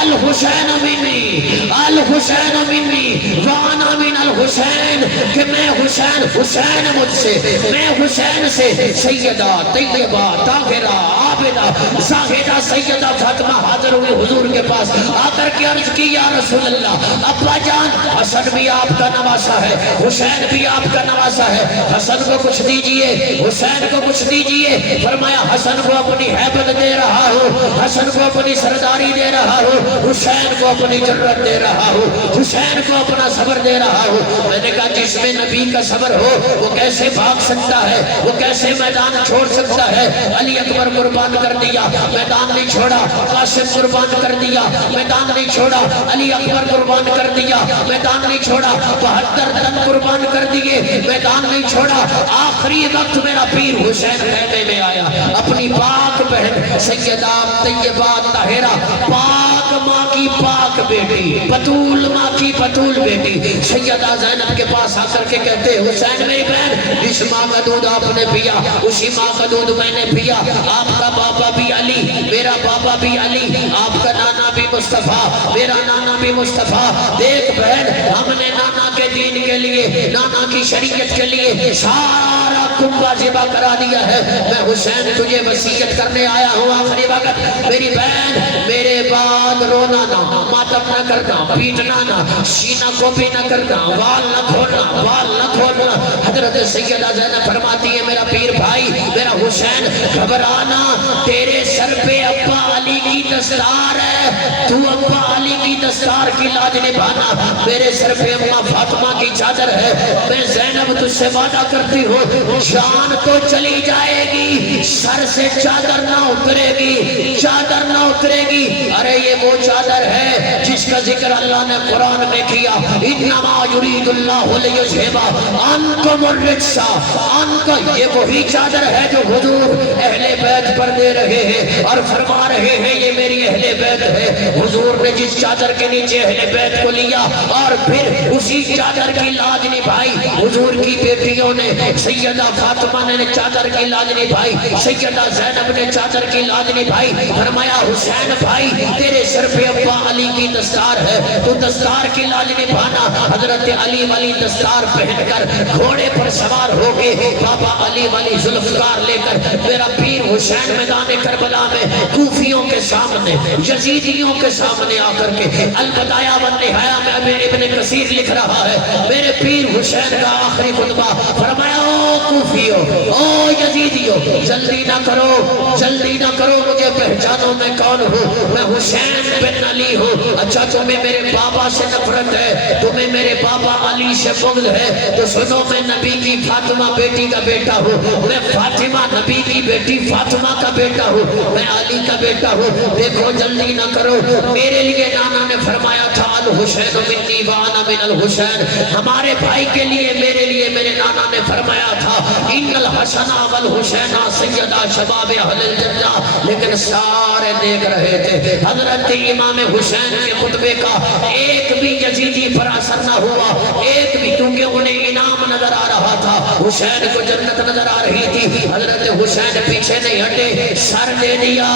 الحسین منی، الحسین منی وانا من الحسین، کہ میں حسین، حسین مجھ سے، میں حسین سے۔ سیدہ طیبہ طاہرہ عابدہ زاہدہ سیدہ فاطمہ حاضر ہوئی حضور کے پاس، آ کر کے عرض کی یا رسول اللہ، ابا جان حسن بھی آپ کا نواسا ہے، حسین بھی آپ کا نواسا ہے، حسن کو کچھ دیجئے، حسین کو کچھ دیجئے۔ فرمایا حسن کو اپنی حیبت دے رہا ہو، حسن کو اپنی سرداری دے رہا ہو، حسین کو اپنی جرت دے رہا ہو، حسین کو اپنا صبر دے رہا ہو۔ میں نے کہا جس میں نبی کا صبر ہو وہ کیسے بھاگ سکتا ہے، وہ کیسے میدان چھوڑ سکتا ہے۔ علی اکبر قربان کر دیا، میدان نہیں چھوڑا، قاسم قربان کر دیا، میدان نہیں چھوڑا، علی اکبر قربان کر دیا، میدان نہیں چھوڑا، 72 تن قربان کر دیے، میدان نہیں چھوڑا۔ آخری وقت میرا پیر حسین خیمے میں آیا، اپنی پاک بہن سیدہ طیبہ طاہرہ، پاک ماں کی پاک بیٹی، بطول ماں کی بطول بیٹی سیدہ زینب کے پاس آ کر کے کہتے حسین میری بہن، اس ماں کا دودھ آپ نے پیا، اسی ماں کا دودھ میں نے پیا، آپ کا بابا بھی علی، میرا بابا بھی علی، آپ کا نانا بھی مصطفیٰ، میرا نانا بھی مصطفیٰ۔ دیکھ بہن، ہم نے نانا کے دین کے لیے، نانا کی شریعت کے لیے سارا کنبہ ذبح کرا دیا ہے۔ میں حسین تجھے وصیت کرنے آیا ہوں آخری وقت، میری بہن میرے بعد رونا نہ، ماتم نہ کرنا، پیٹنا نہ، سینہ کو بھی نہ کرنا، وال نہ کھولنا، وال نہ کھولنا۔ حضرت سیدہ زینب فرماتی ہے میرا پیر بھائی، میرا حسین گھبرانا، تیرے سر پہ ابا علی کی دستار ہے، تو ابا علی کی دستار کی لاج نبھانا، میرے سر پہ اماں فاطمہ کی چادر ہے، میں زینب تجھ سے وعدہ کرتی ہوں جان تو چلی جائے گی، سر سے چادر نہ اترے گی، چادر نہ اترے گی۔ ارے یہ وہ چادر ہے جس کا ذکر اللہ نے قرآن میں کیا، انما یرید اللہ لیذھب عنکم الرجس، یہ وہی چادر ہے جو حضور اہل بیت پر دے رہے ہیں اور فرما رہے ہیں یہ میری اہل بیت ہے۔ حضور نے جس چادر کے نیچے اہل بیت کو لیا اور پھر اسی چادر کی لاج نبھائی، حضور کی بیٹیوں نے، سیدہ فاطمہ نے چادر کی لاج نبھائی، سیدہ زینب نے چادر کی لاج نبھائی۔ فرمایا حسین بھائی تیرے سر پہ ابا علی کی دستار ہے، تو دستار کی لاج نبھانا۔ حضرت علی والی دستار پہن کر گھوڑے پر سوار ہو کے بابا علی والی ذوالفقار لے کر میرا پیر حسین میدان کربلا میں کوفیوں کے سامنے، یزیدیوں کے سامنے آ کر کے البدایہ والنہایہ میں ابن کثیر لکھ رہا ہے، میرے پیر حسین کا آخری خطبہ۔ فرمایا او کوفیو، او یزیدیو، جلدی نہ کرو، جلدی نہ کرو، مجھے پہچانو میں کون ہوں، میں حسین بن علی ہوں۔ اچھا تمہیں میرے بابا سے نفرت ہے، تمہیں میرے بابا علی سے بغض ہے، تو سنو میں نبی کی فاطمہ بیٹی کا بیٹا ہوں، میں فاطمہ نبی کی بیٹی فاطمہ کا بیٹا ہوں، میں علی کا بیٹا ہوں۔ دیکھو جلدی نہ کرو. میرے لیے نانا نے فرمایا تھا الحسین منی وانا من الحسین, ہمارے بھائی کے لیے میرے لیے میرے نانا نے فرمایا تھا ان الحسن والحسین سیدا شباب اہل الجنہ. لیکن سارے دیکھ رہے تھے حضرت امام حسین کے خطبے کا ایک بھی یزیدی پر اثر نہ ہوا, ایک بھی, کیونکہ انہیں انعام نظر آ رہا تھا, حسین کو جنت نظر آ رہی تھی. حضرت حسین پیچھے نہیں ہٹے, سر دے دیا,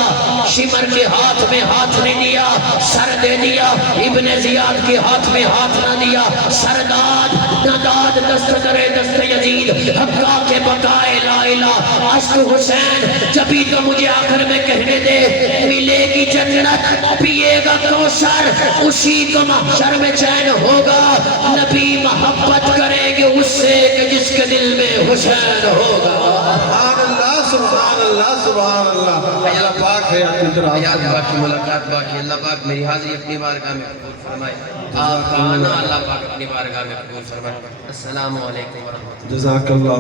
شمر کے ہاتھ میں ہاتھ نہیں دیا, سر دے دیا. ابن زیاد کے ہاتھ میں ہاتھ نہ دیا, سرداد نداد دست کرے دست یزید, حقا کے بقائے لا الہ. عشق حسین جبھی تو مجھے آخر میں کہنے دے, ملے گی جنت پیے گا کوثر, اسی کو محشر میں چین ہوگا. نبی محبت کریں گے اس سے کہ جس کے دل میں حسین ہوگا. سبحان اللہ سبحان اللہ سبحان اللہ. اللہ پاک ہے اپنی طرح یاد باقی ملاقات باقی. اللہ پاک میری حاضری اپنی بارگاہ میں قبول فرمائے. آپ کا آنا اللہ پاک اپنی بارگاہ میں قبول فرمائے. السلام علیکم ورحمۃ اللہ. جزاک اللہ.